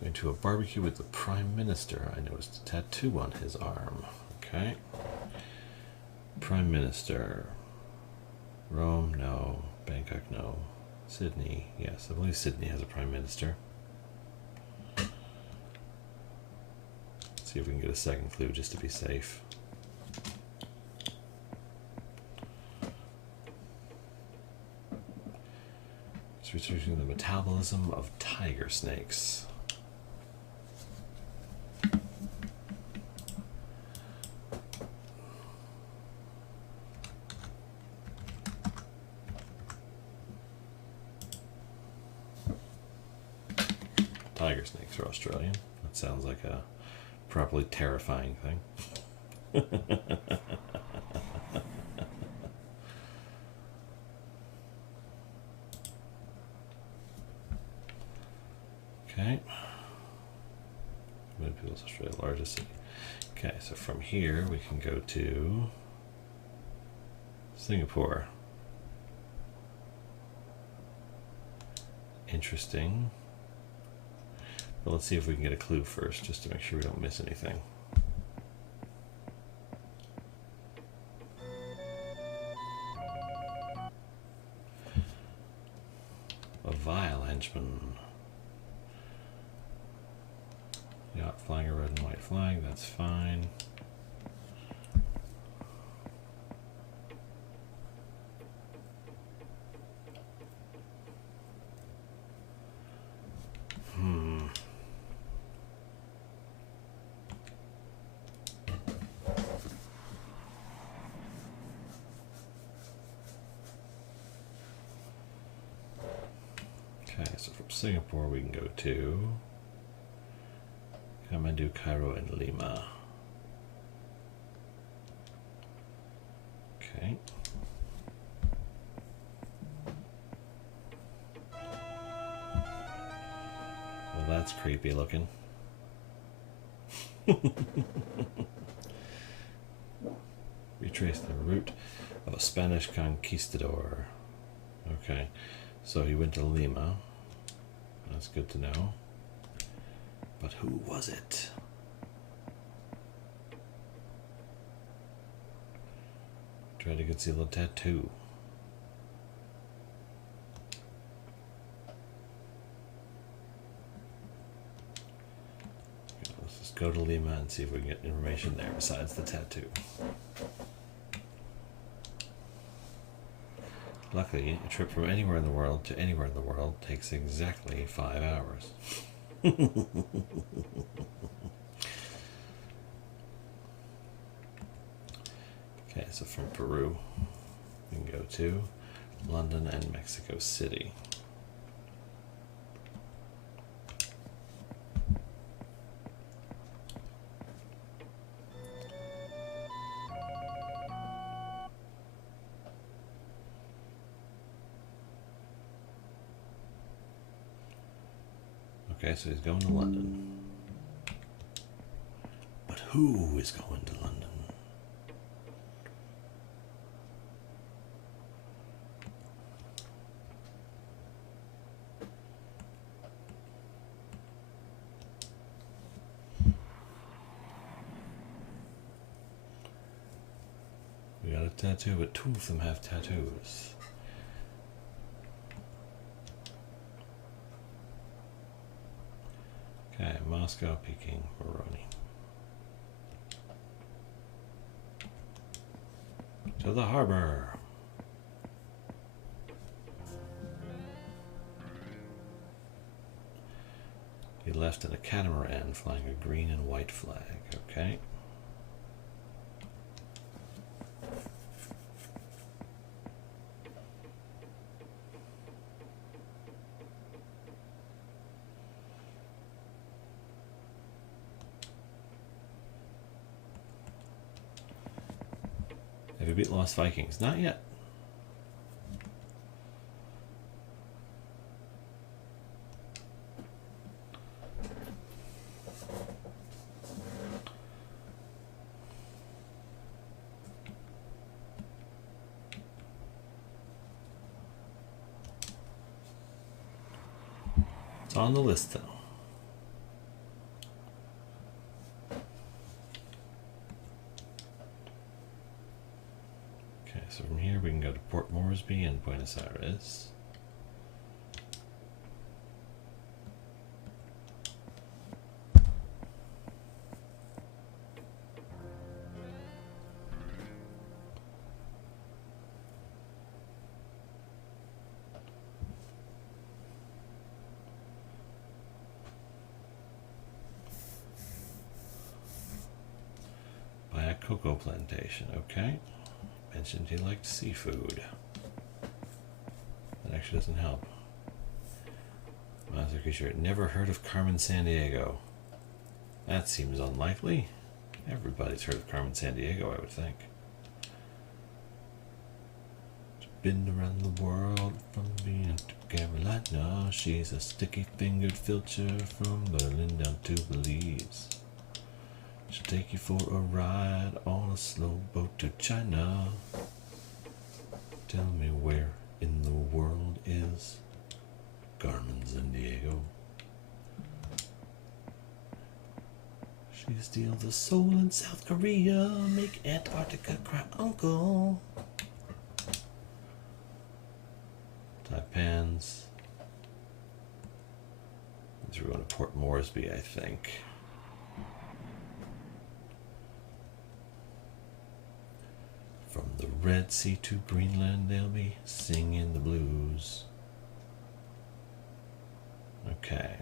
Going to a barbecue with the Prime Minister. I noticed a tattoo on his arm. Okay. Prime Minister. Rome, no. Bangkok, no. Sydney, yes. I believe Sydney has a Prime Minister. Let's see if we can get a second clue just to be safe. It's researching the metabolism of tiger snakes. Tiger snakes are Australian. That sounds like a properly terrifying thing. Okay. People's Australia, largest city. Okay, so from here we can go to Singapore. Interesting. But let's see if we can get a clue first, just to make sure we don't miss anything. A vile henchman. Yacht flying a red and white flag, that's fine. Okay, so from Singapore we can go to Kathmandu, Cairo, and Lima. Okay. Well, that's creepy looking. Retrace the route of a Spanish conquistador. Okay, so he went to Lima. That's good to know. But who was it? Try to conceal a tattoo. Okay, let's just go to Lima and see if we can get information there besides the tattoo. Luckily, a trip from anywhere in the world to anywhere in the world takes exactly 5 hours. Okay, so from Peru, we can go to London and Mexico City. Okay, so he's going to London. But who is going to London? We a tattoo, but 2 of them have tattoos. Okay, Moscow, Peking, Moroni. To the harbor. He left in a catamaran flying a green and white flag. Okay. Have you beat Lost Vikings? Not yet. It's on the list though. So from here we can go to Port Moresby and Buenos Aires. Buy a cocoa plantation, okay. Mentioned he liked seafood. That actually doesn't help. Master Shirt. Never heard of Carmen Sandiego. That seems unlikely. Everybody's heard of Carmen Sandiego, I would think. She's been around the world from being to Carolina. She's a sticky-fingered filcher from Berlin down to Belize. She'll take you for a ride on a slow boat to China. Tell me where in the world is Carmen Sandiego? She steals a soul in South Korea, make Antarctica cry uncle. Taipans. We're going to Port Moresby, I think. From the Red Sea to Greenland, they'll be singing the blues. Okay.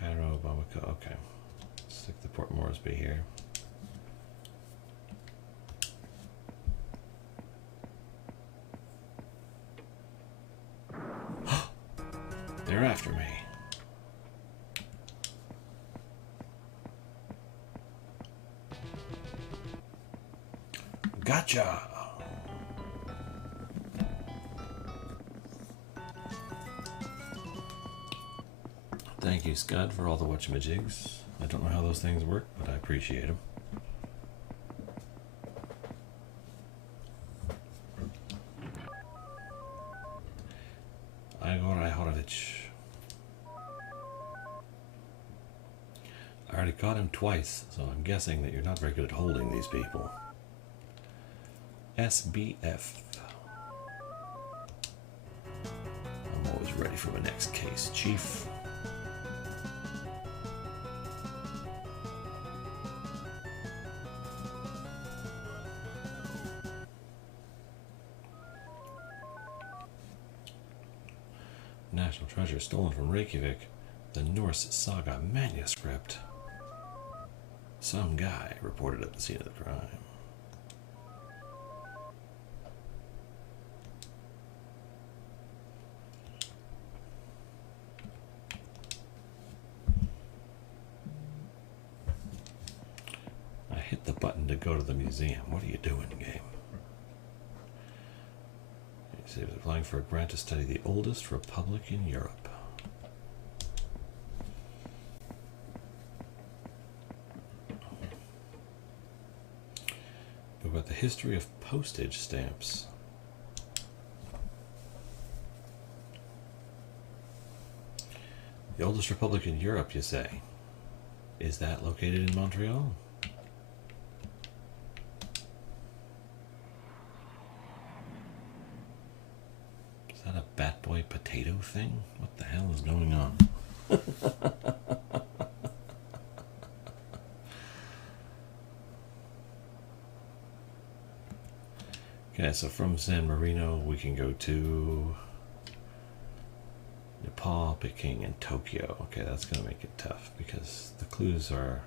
Cairo, Bamako, okay. Stick the Port Moresby here. They're after me. Gotcha! Thank you, Scud, for all the whatchamajigs. I don't know how those things work, but I appreciate them. Igor Ihorovich. I already caught him twice, so I'm guessing that you're not very good at holding these people. SBF. I'm always ready for my next case, Chief. National treasure stolen from Reykjavik. The Norse Saga manuscript. Some guy reported at the scene of the crime. I hit the button to go to the museum. What are you doing, game? He was applying for a grant to study the oldest republic in Europe. About the history of postage stamps. The oldest republic in Europe, you say? Is that located in Montreal? potato thing? What the hell is going on? Okay, so from San Marino we can go to Nepal, Peking, and Tokyo. Okay, that's going to make it tough because the clues are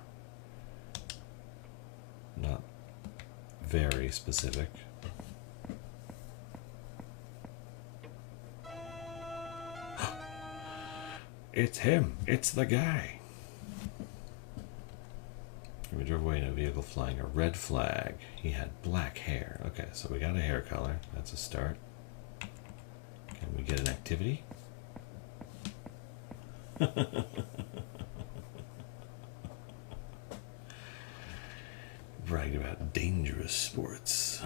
not very specific. It's him. It's the guy. We drove away in a vehicle flying a red flag. He had black hair. Okay, so we got a hair color. That's a start. Can we get an activity? Bragged about dangerous sports.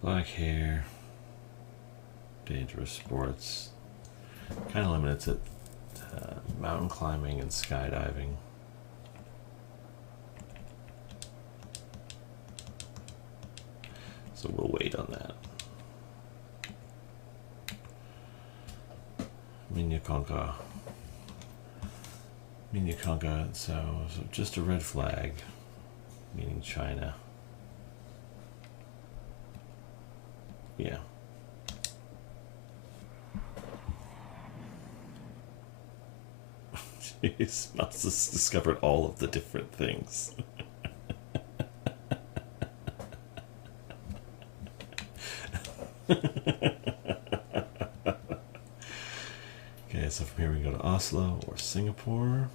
Black hair, dangerous sports, kind of limits it to mountain climbing and skydiving. So we'll wait on that. Minyakonka, so just a red flag, meaning China. Yeah. Jeez, Mouse has discovered all of the different things. Okay, so from here we go to Oslo or Singapore.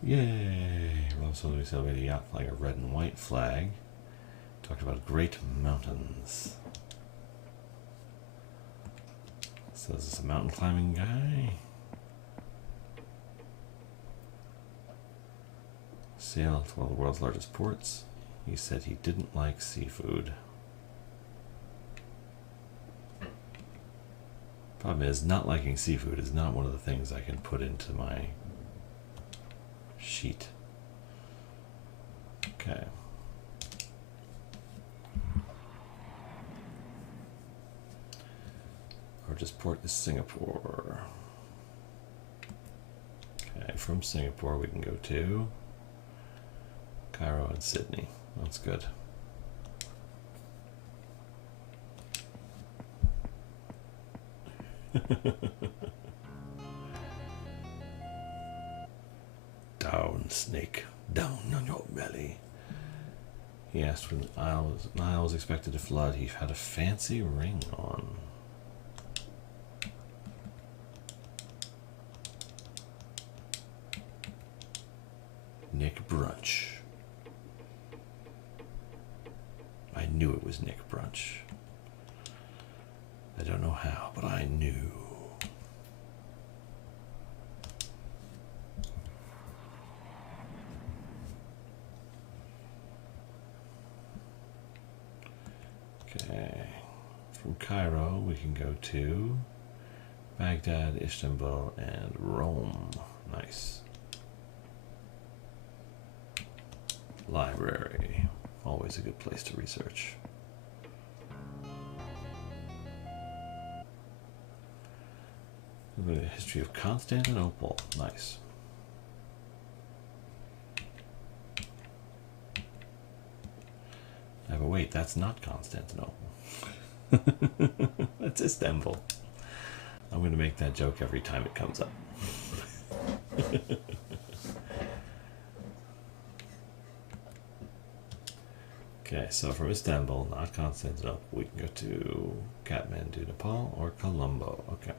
Yay! We're also celebrating a yacht flying a red and white flag. Talked about great mountains. So is this a mountain climbing guy? Sail to one of the world's largest ports. He said he didn't like seafood. Problem is, not liking seafood is not one of the things I can put into my sheet. Okay. Largest port is Singapore. Okay, from Singapore we can go to Cairo and Sydney. That's good. Down, snake, down on your belly. He asked when the Nile was expected to flood. He had a fancy ring on. Nick Brunch. I knew it was Nick Brunch. I don't know how, but I knew. Okay, from Cairo we can go to Baghdad, Istanbul, and Rome. Nice. Library, always a good place to research. The history of Constantinople. Nice. But wait, that's not Constantinople. That's Istanbul. I'm going to make that joke every time it comes up. Okay, so from Istanbul, not Constantinople, we can go to Kathmandu, Nepal, or Colombo. Okay.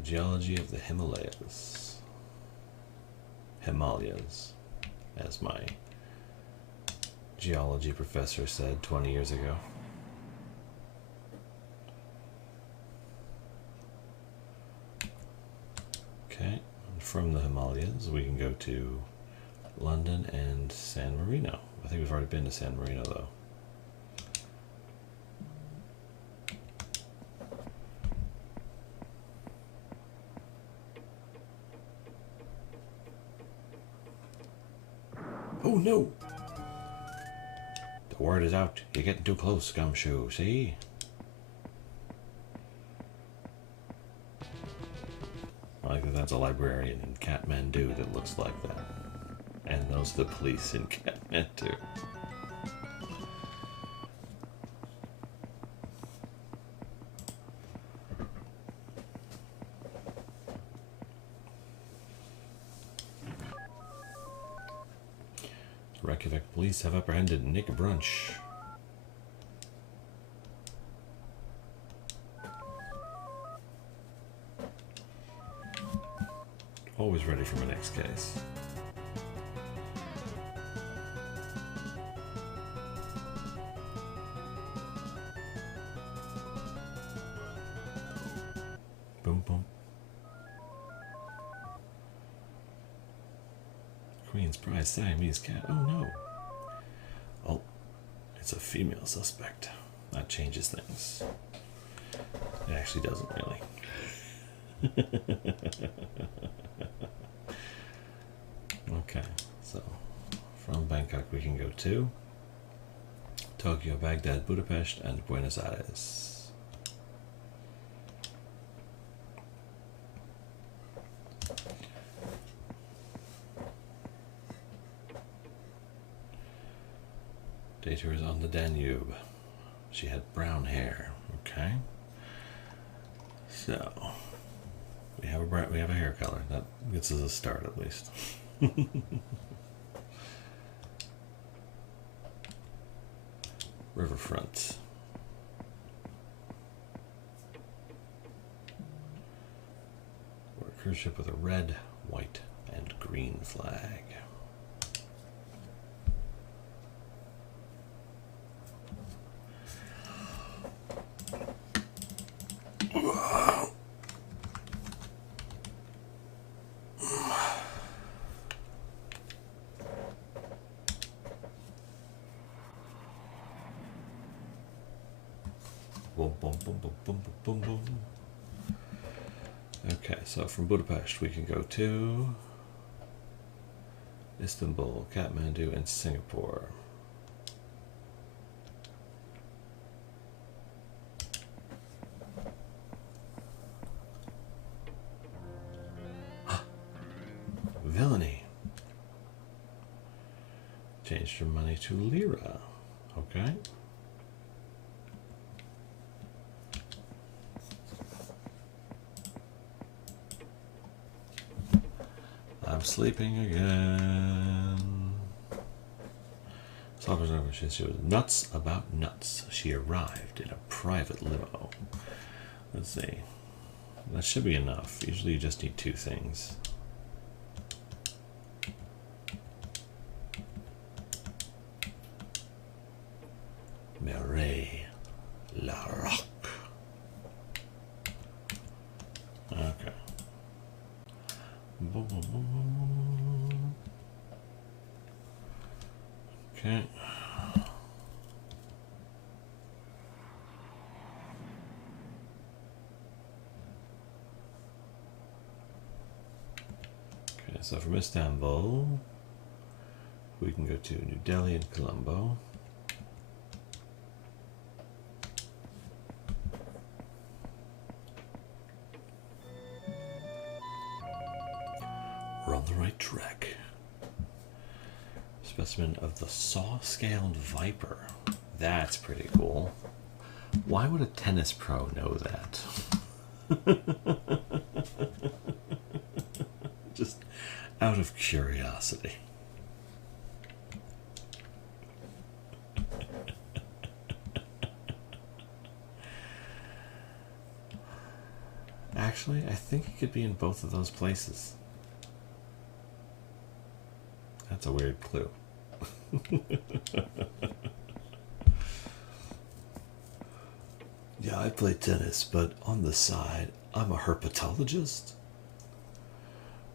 The geology of the Himalayas. Himalayas, as my geology professor said 20 years ago. Okay, and from the Himalayas we can go to London and San Marino. I think we've already been to San Marino though. Oh no! The word is out. You're getting too close, Gumshoe, see? I like that that's a librarian in Kathmandu that looks like that. And those are the police in Kathmandu. Reykjavik police have apprehended Nick Brunch. Always ready for my next case. Boom, boom. Queen's Prize Siamese cat. Oh no. Oh, it's a female suspect. That changes things. It actually doesn't really. Okay, so from Bangkok we can go to Tokyo, Baghdad, Budapest, and Buenos Aires. Day tours on the Danube. She had brown hair. Okay. So we have a hair color that gets us a start at least. Riverfront. We're a cruise ship with a red, white, and green flag. Boom, boom, boom, boom, boom, boom, boom, boom. Okay, so from Budapest we can go to Istanbul, Kathmandu, and Singapore. Villainy. Changed your money to lira. Okay. I'm sleeping again. She was nuts about nuts. She arrived in a private limo. Let's see. That should be enough. Usually you just need two things. Mireille Larocque. Okay. Boom, boom, boom, boom. Okay. Okay, so from Istanbul, we can go to New Delhi and Colombo. We're on the right track. Specimen of the saw-scaled viper. That's pretty cool. Why would a tennis pro know that? Just out of curiosity. Actually, I think it could be in both of those places. That's a weird clue. Yeah, I play tennis, but on the side, I'm a herpetologist.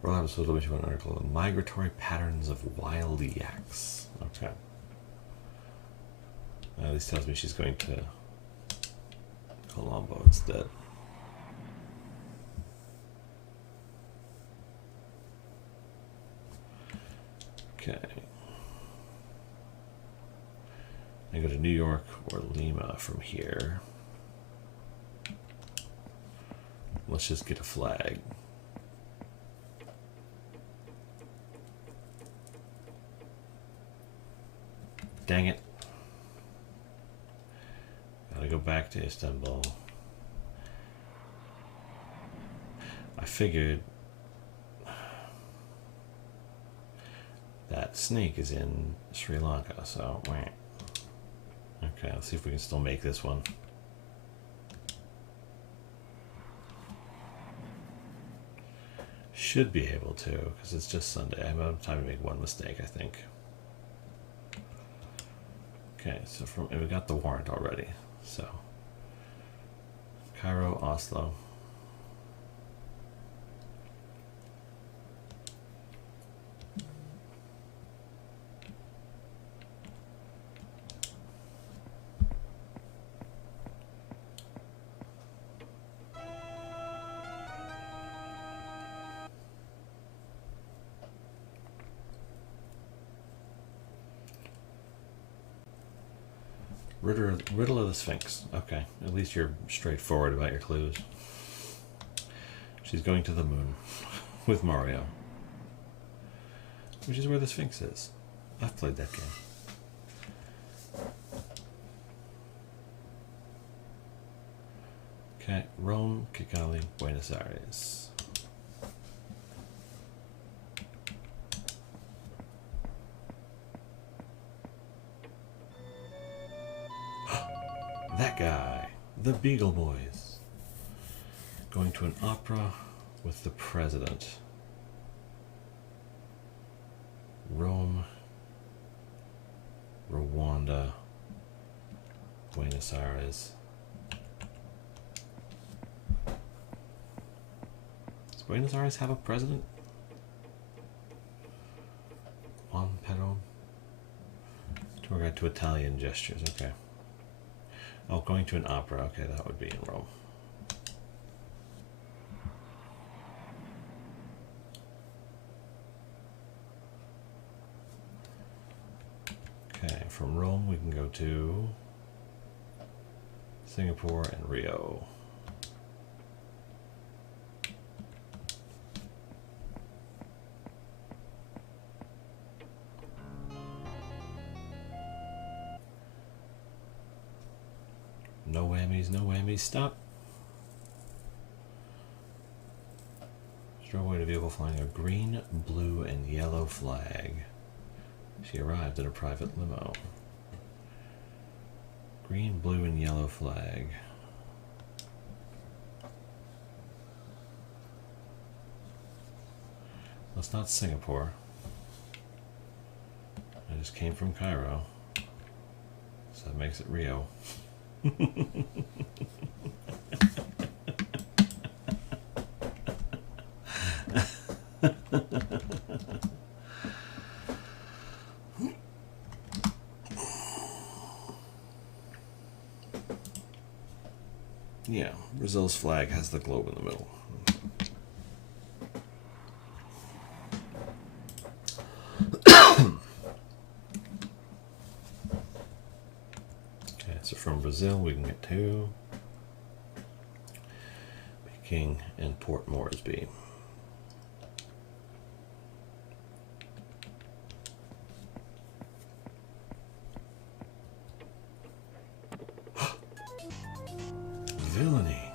Well, I was supposed to wish you an article on migratory patterns of wild yaks. Okay. This tells me she's going to Colombo instead. Okay. I go to New York or Lima from here. Let's just get a flag. Dang it. Gotta go back to Istanbul. I figured that snake is in Sri Lanka, so okay, let's see if we can still make this one. Should be able to, because it's just Sunday. I have time to make one mistake, I think. Okay, so and we got the warrant already. So Cairo, Oslo. Riddle of the Sphinx. Okay, at least you're straightforward about your clues. She's going to the moon with Mario, which is where the Sphinx is. I've played that game. Okay, Rome, Kigali, Buenos Aires. That guy, the Beagle Boys, going to an opera with the president. Rome, Rwanda, Buenos Aires. Does Buenos Aires have a president? Juan Perón. Tour guide to Italian gestures, okay. Oh, going to an opera. Okay, that would be in Rome. Okay, from Rome we can go to Singapore and Rio. No whammies, no whammies, stop. Stowaway a vehicle flying a green, blue, and yellow flag. She arrived in a private limo. Green, blue, and yellow flag. That's not Singapore. I just came from Cairo. So that makes it Rio. Yeah, Brazil's flag has the globe in the middle. Okay, so from Brazil we can get to Peking and Port Moresby. Villainy.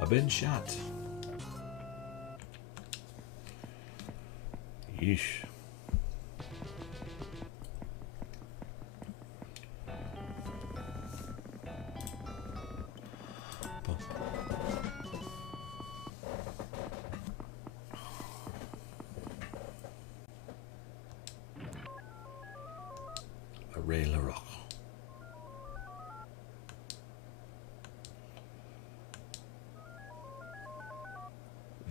I've been shot. Yeesh. Ray LaRocque.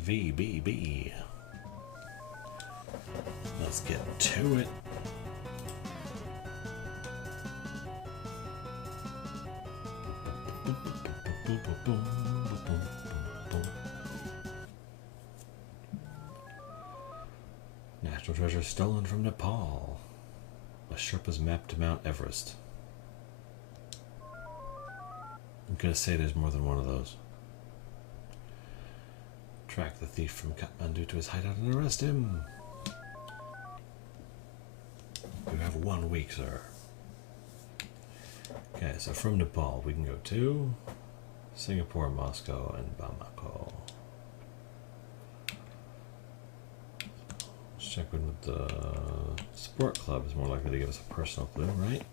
VBB. Let's get to it. National treasure stolen from Nepal. A Sherpa's map to Mount Everest. I'm gonna say there's more than one of those. Track the thief from Kathmandu to his hideout and arrest him. You have 1 week, sir. Okay, so from Nepal we can go to Singapore, Moscow, and Bamako. Let's check with the sport club is more likely to give us a personal clue, right?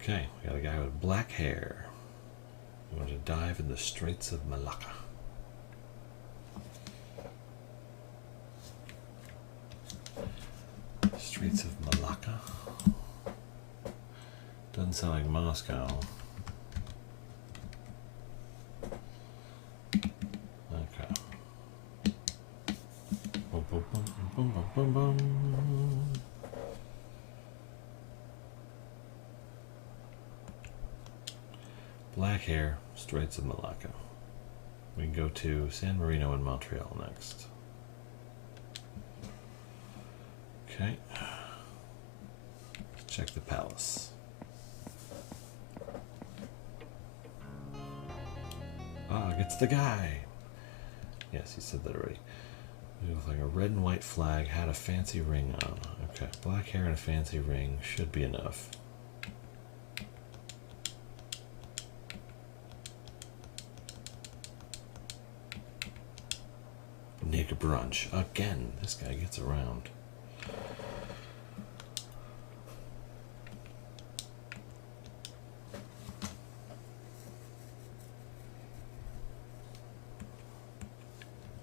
Okay, we got a guy with black hair. We want to dive in the Straits of Malacca. Straits of Malacca. Doesn't sound like Moscow. Okay. Boom, boom, boom, boom, boom, boom, boom. Black hair, Straits of Malacca. We can go to San Marino and Montreal next. Okay. Let's check the palace. Ah, it's the guy. Yes, he said that already. He looked like a red and white flag, had a fancy ring on. Okay, black hair and a fancy ring should be enough. Nick Brunch. Again, this guy gets around.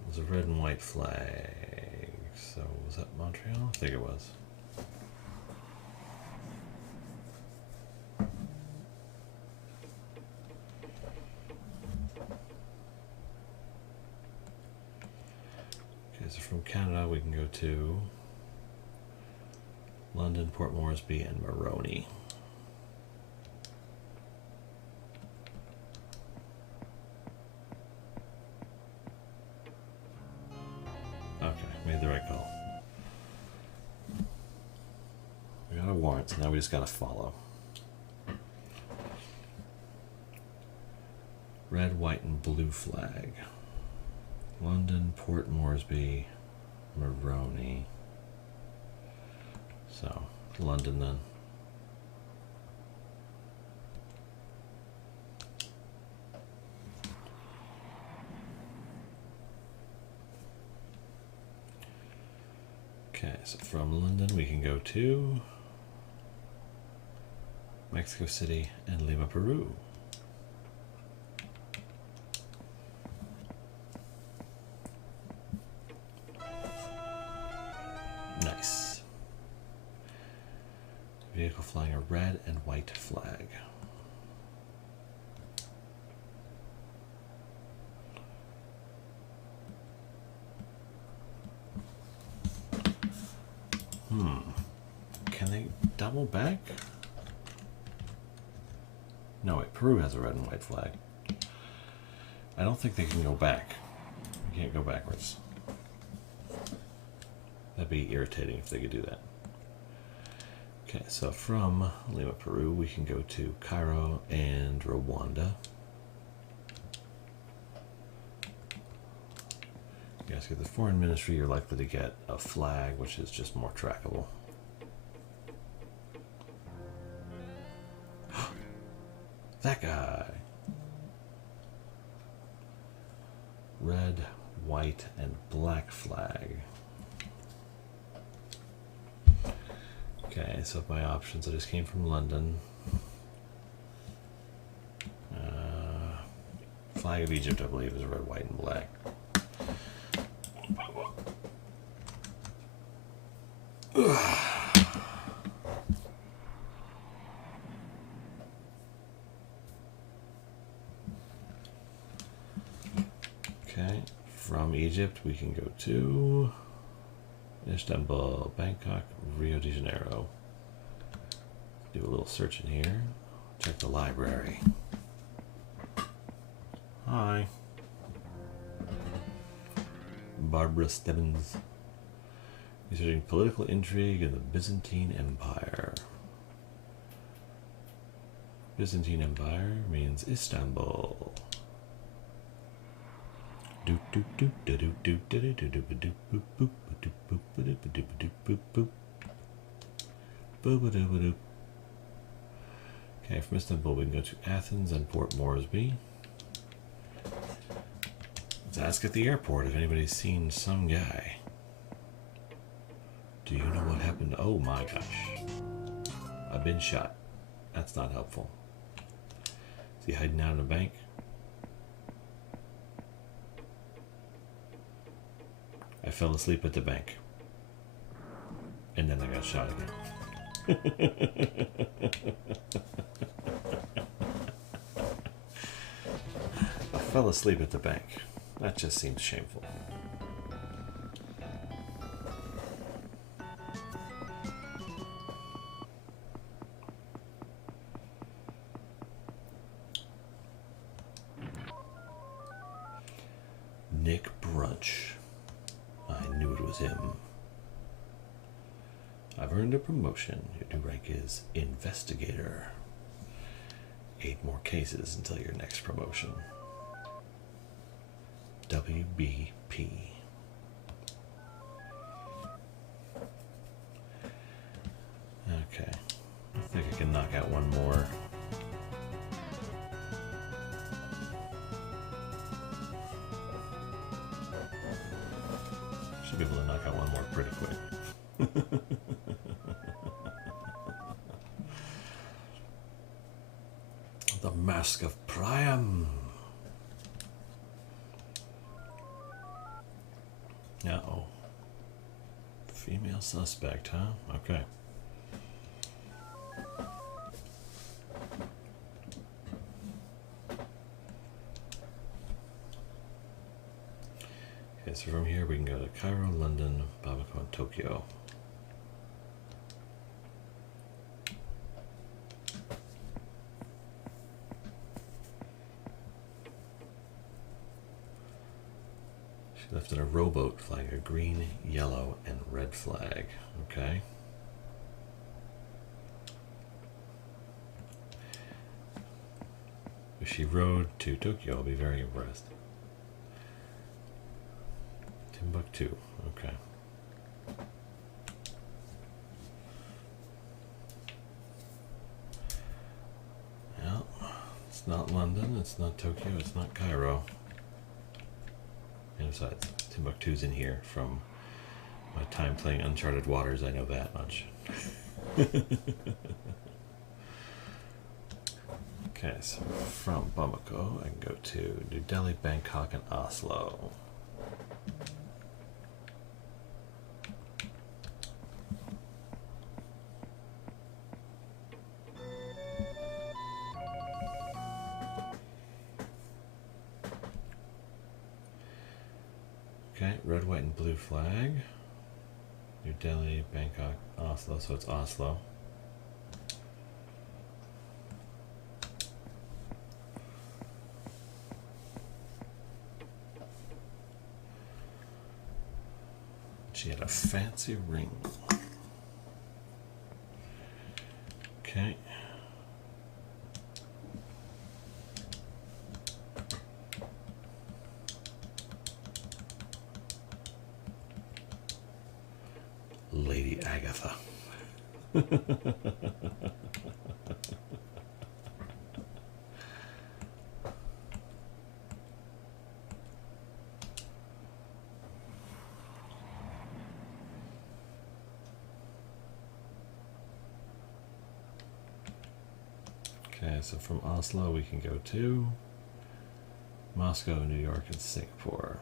It was a red and white flag. So was that Montreal? I think it was. So from Canada we can go to London, Port Moresby, and Moroni. Okay, made the right call. We got a warrant, so now we just gotta follow. Red, white, and blue flag. London, Port Moresby, Moroni. So, London then. Okay, so from London we can go to Mexico City and Lima, Peru. Nice. Vehicle flying a red and white flag. Can they double back? No, wait, Peru has a red and white flag. I don't think they can go back. You can't go backwards. That'd be irritating if they could do that. Okay, so from Lima, Peru, we can go to Cairo and Rwanda. You guys get the foreign ministry, you're likely to get a flag, which is just more trackable. That guy. Red, white, and black flag. Okay, so my options, I just came from London. Flag of Egypt, I believe, is red, white, and black. Okay, from Egypt we can go to Istanbul, Bangkok, Rio de Janeiro. Do a little search in here. Check the library. Hi. Barbara Stebbins. Researching political intrigue in the Byzantine Empire. Byzantine Empire means Istanbul. Okay, from Istanbul we can go to Athens and Port Moresby. Let's ask at the airport if anybody's seen some guy. Do you know what happened? Oh my gosh. I've been shot. That's not helpful. Is he hiding out in a bank? I fell asleep at the bank. And then I got shot again. I fell asleep at the bank. That just seems shameful. Nick Brunch. I knew it was him. I've earned a promotion. Your new rank is Investigator. 8 more cases until your next promotion. WBP. Okay. I think I can knock out one more. Should be able to knock out one more pretty quick. The Mask of Priam. Uh-oh. Female suspect, huh? Okay. Okay, so from here we can go to Cairo, London, Bamako, and Tokyo. Left in a rowboat flying a green, yellow, and red flag. Okay. If she rowed to Tokyo, I'll be very impressed. Timbuktu. Okay. Well, it's not London, it's not Tokyo, it's not Cairo. And besides, Timbuktu's in here from my time playing Uncharted Waters, I know that much. Okay, so from Bamako, I can go to New Delhi, Bangkok, and Oslo. Okay, red, white, and blue flag. New Delhi, Bangkok, Oslo, so it's Oslo. She had a fancy ring. Okay. Lady Agatha. Okay, so from Oslo we can go to Moscow, New York, and Singapore.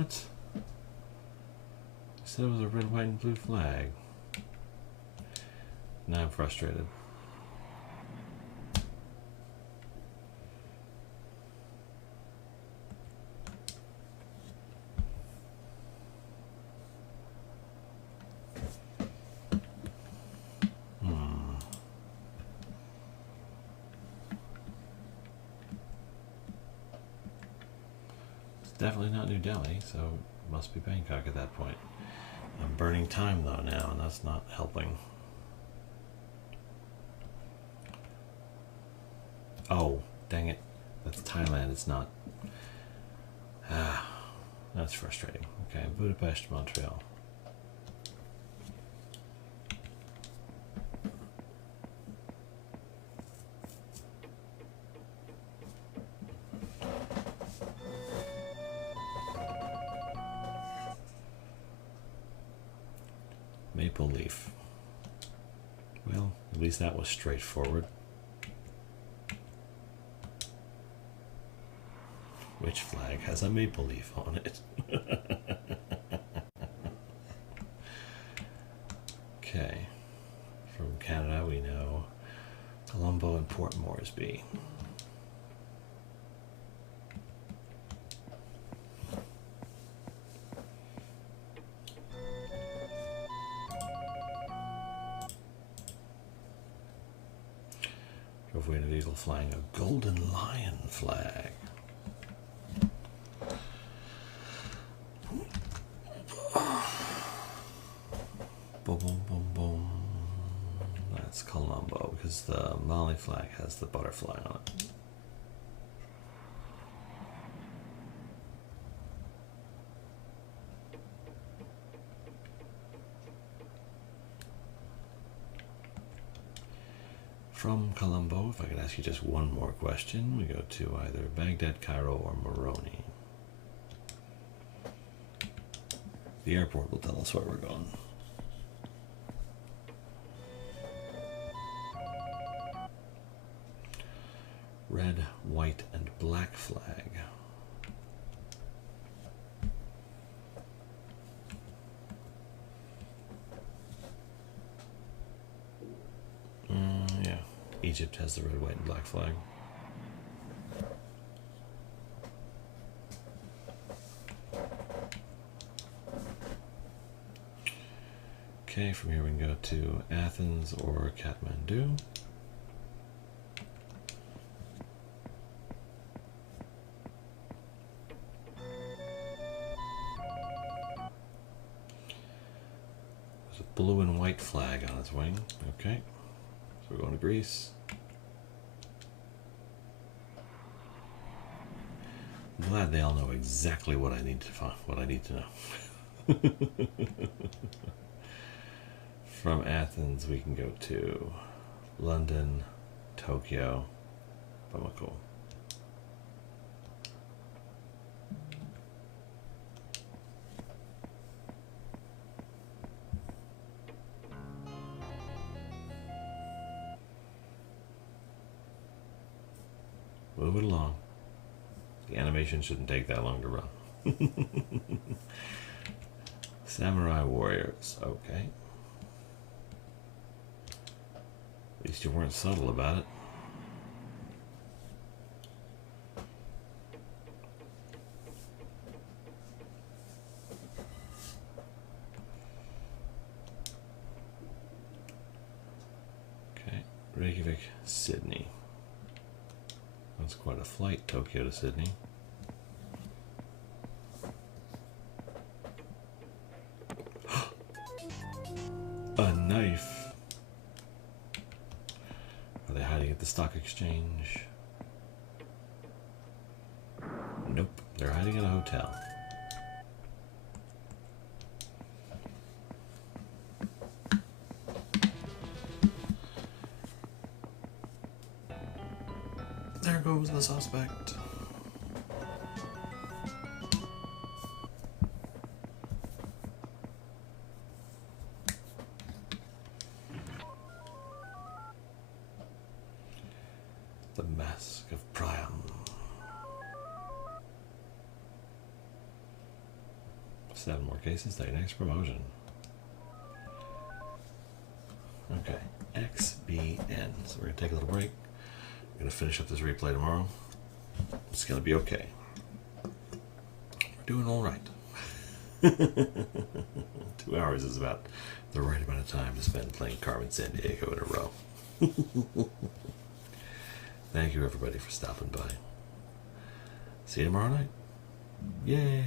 What? I said it was a red, white, and blue flag. Now I'm frustrated. Definitely not New Delhi, so it must be Bangkok at that point. I'm burning time though now, and that's not helping. Oh, dang it. That's Thailand, it's not. Ah, that's frustrating. Okay, Budapest, Montreal. Maple leaf. Well, at least that was straightforward. Which flag has a maple leaf on it? Okay. From Canada, we know Colombo and Port Moresby. Avoided eagle flying a golden lion flag. Boom, boom, boom, boom. That's Colombo because the Mali flag has the butterfly on it. From Colombo, if I could ask you just one more question, we go to either Baghdad, Cairo, or Moroni. The airport will tell us where we're going. Red, white, and black flag. Yeah, Egypt has the red, white, and black flag. Okay, from here we can go to Athens or Kathmandu. There's a blue and white flag on its wing. Okay, so we're going to Greece. I'm glad they all know exactly what I need to find, what I need to know. From Athens, we can go to London, Tokyo, Bamako. Move it along. The animation shouldn't take that long to run. Samurai warriors, okay. At least you weren't subtle about it. Okay, Reykjavik, Sydney. That's quite a flight, Tokyo to Sydney. A knife. Are they hiding at the stock exchange? Nope, they're hiding at a hotel. There goes the suspect. The Mask of Priam. 7 more cases. Take next promotion. Okay, XBN. So we're going to take a little break. We're going to finish up this replay tomorrow. It's going to be okay. We're doing all right. 2 hours is about the right amount of time to spend playing Carmen Sandiego in a row. Thank you, everybody, for stopping by. See you tomorrow night. Yay!